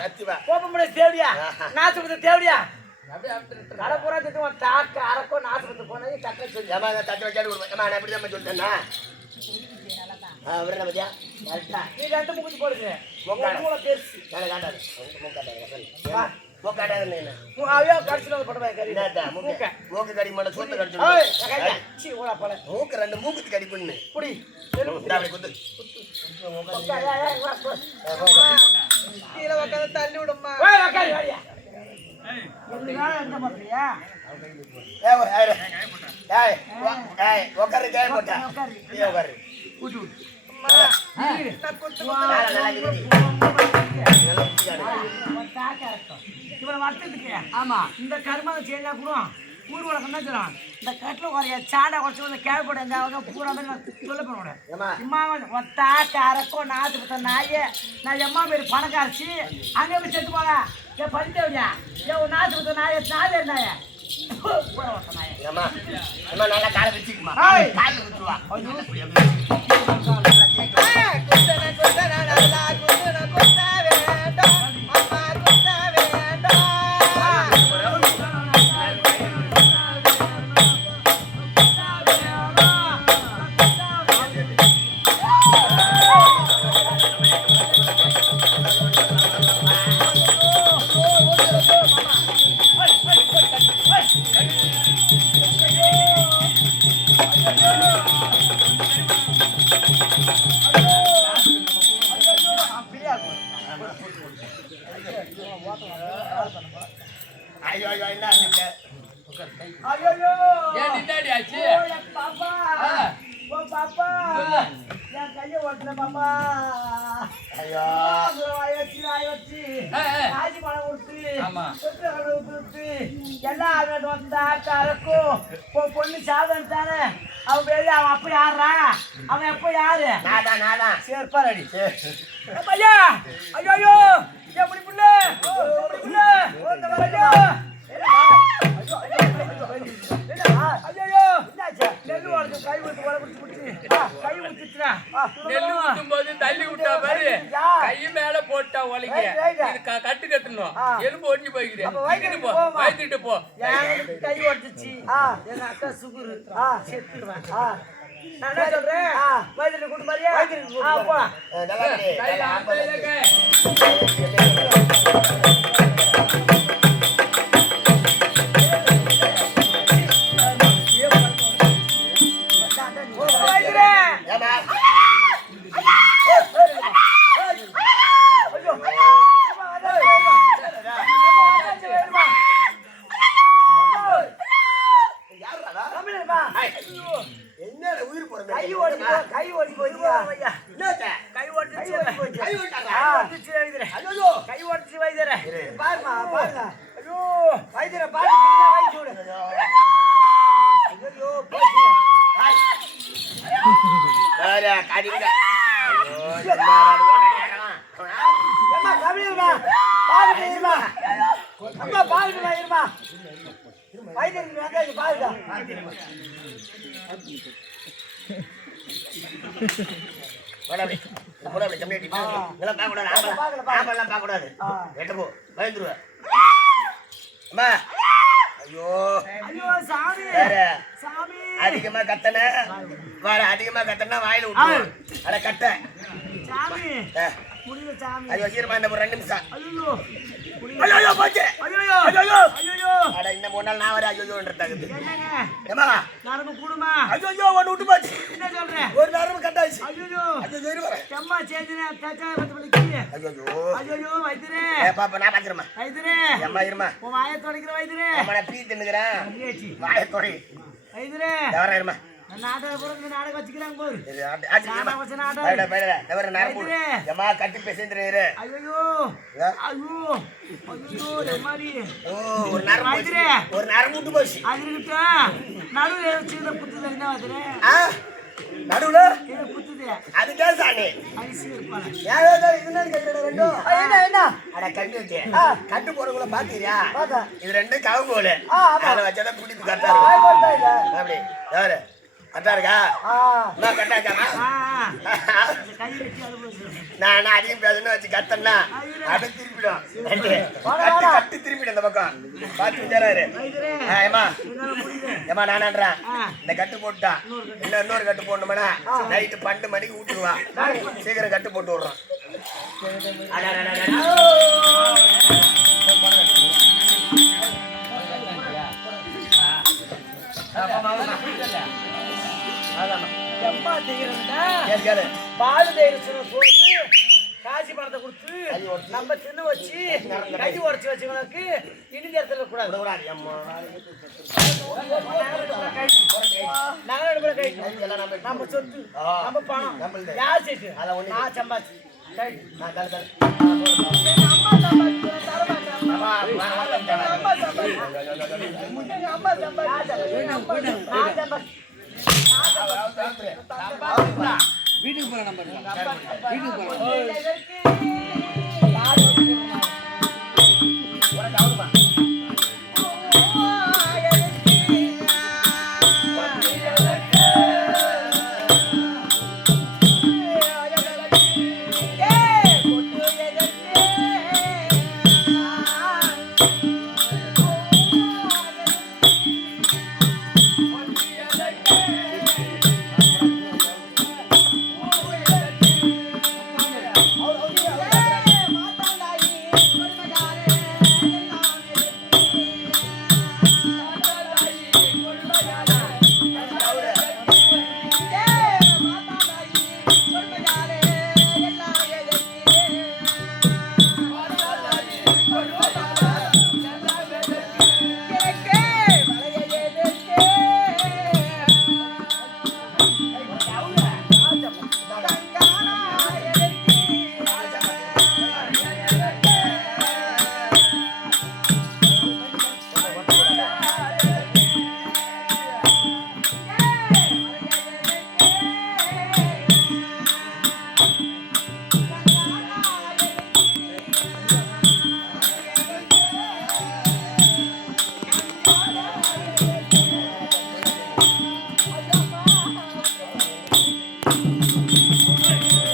கோபம் பண்ண தேவடியா நாசுபத்து தேவடியா கடை பூரா திட்டுவான் தாக்கு அரக்கோ நாசுபத்து போனது கரெக்டா சொல்லி தட்டு வச்சாடு நான் எப்படி நம்ம சொல்லிட்டேன்னா நீ ரெண்டு முக்கிச்சு போடுங்க பெருசு அவையோ கடிச்சு மூக்கு கடி மாட்ட சூத்து கடிச்சு மூக்கு ரெண்டு மூக்குத்து கடி பண்ணு குடி கீழே உட்காந்து தள்ளி விடுமா என்ன பண்றியா உட்காரு காய போட்டா உட்காரு ஆமா இந்த கருமாவை செய்யா கூட ஊர் வழக்கம் தான் சொல்லுவான் இந்த கட்டில குறைய சாடா குறைச்சி வந்து கேள்விப்பட எங்க பூரா மாதிரி நான் சொல்ல போறேன் சும்மா தாக்க அரக்கோ நாத்து பத்த நாயே நான் எம்மா பேர் பணக்காரச்சி அங்கே போய் செத்து போல என் பஞ்சவடியா என் நாத்து பத்த நாய நாயே நாய நல்லா காலை வச்சுக்குமா காலை வச்சுவா ஐயோ ஐயோ என்ன ஐயோ ஏன் நின்னாடி ஆச்சு பாப்பா ஓ பாப்பா என் கையை ஓட்டுல பாப்பா ஐயோ ஆயிடுச்சு காஜி பணம் கொடுத்து ஆமா கொடுத்து எல்லாம் வந்தா கறக்கும் பொண்ணு சாதம் தானே அவன் வெளியே அவன் அப்ப யாரா அவன் எப்ப யாரு நாதான் சேர்ப்பாரடி ஐயா ஐயோ எப்படி புள்ள ஐயோ நெல்லு வாழ்க்கை கை ஊத்துச்சுனா நெல்லு ஊத்தும் போது தள்ளி விட்டா பாரு கை மேல போட்டா ஒலிக்க இது கட்டு கட்டணும் எலும்பு ஒடிஞ்சு போய்க்குது வைத்துட்டு போ கை உடச்சிச்சு எங்க அக்கா சுகுரு செத்துடுவேன் நான் என்ன சொல்றேன் வைத்திட்டு கூட்டு மாதிரியா போலாம் கையில ஆம்பளையில போடா அப்படி. போடா அப்படி, கம்மியா டிப்பா. இதெல்லாம் பார்க்கக்கூடாது. ஆம்பெல்லாம் பார்க்கக்கூடாது. வெட்ட போ, பயந்துருவேன். அம்மா, ஐயோ ஐயோ சாமி வேற சாமி அதிகமா கத்தன வேற அதிகமா கத்தனா வாயில விட்டுருவோம். அட கட்ட சாமி ஆ, முடியல சாமி அது வச்சிருமா இந்த ஒரு 2 நிமிஷம். ஐயோ ஐயோ ஐயோ போச்சு. ஐயோ ஐயோ ஐயோ அட இன்னும் 3 நாள் நான் வர ஐயோன்றதாகுது. என்னங்க ஏமா நரம்பு கூடுமா ஐயோ ஒன்னு விட்டு போச்சு. என்ன சொல்றேன் ஒரு நேரம் கட்டாச்சு. ஐயோ ஐயோ இரு வரேன். செம்மா சேஞ்சினா தச்சா பத்து மணிக்கு ஐயோ ஐயோ வைத்திரே ஏ பாப்பா நான் பாத்துறேன். வைத்திரே அம்மா இருமா. உன் வாயை தொடக்கிற வைத்திரே அம்மா நான் பீ தின்னுக்கிறேன். அங்கேச்சி வாயை தொடி. வைத்திரே தவறா இருமா. நாடக போறது நாடகம் வச்சுக்கிறாங்க போரு இது ஆச்சு இருமா. நாடகம் வச்சு நாடகம் பைடா பைடா தவற நான் போடு. வைத்திரே. அம்மா கட்டி பேசின்றே இரு. ஐயோ ஏ? ஐயோ ஐயோ எம்மாடி ஓ ஒரு நேரம் போச்சு. வைத்திரே. ஒரு நேரம் விட்டு போச்சு. அது இருக்கட்டா நடுவுல வச்சுக்கிற புத்துது என்ன வைத்திரே ஆ நடுவுல இது புத்துது அதுக்கே சாணி. அரிசி இருப்பாங்க ஏதோ இதுன்னு கேக்குற ரெண்டும். என்ன என்ன அட கட்டி வச்சு. கட்டு போறவங்கள பாத்தீங்களா? பாத்தா இது ரெண்டும் கவுங்கோலு. ஆமா. அதுல வச்சாதான் குடிப்பு கரெக்டா இருக்கும். அப்படி யாரு கரெக்டா இருக்கா? நான் கரெக்டா இருக்கானா? கை வச்சு அது போச்சு நான் அதிகம் பேசணும் வச்சு கத்தனா அப்படியே திருப்பிடும். கட்டு திருப்பிடும் இந்த பக்கம் பார்த்து விசாராரு. வைத்திரே ஏமா என்னால முடியல ஏமா நானான்றேன் இந்த கட்டு போட்டுட்டான். இன்னொரு கட்டு போடணுமாண்ணா நைட்டு 12 மணிக்கு ஊட்டுருவான். சீக்கிரம் கட்டு போட்டு விடுறான். எம்மா செய்யறதுன்னா கேளு பால் தேய்ச்சி போய் காசி பணத்தை கொடுத்து நம்ம தின்னு வச்சு கை உடச்சி வச்சவங்களுக்கு இனி நேரத்தில் கூடாது நகை கூட கை நம்ம சொத்து நம்ம பணம் யார் சேர்த்து நான் சம்பாதிச்சு அம்மா சம்பாதிச்சு வீட்டுக்கு போற நம்பர் வீட்டுக்கு போற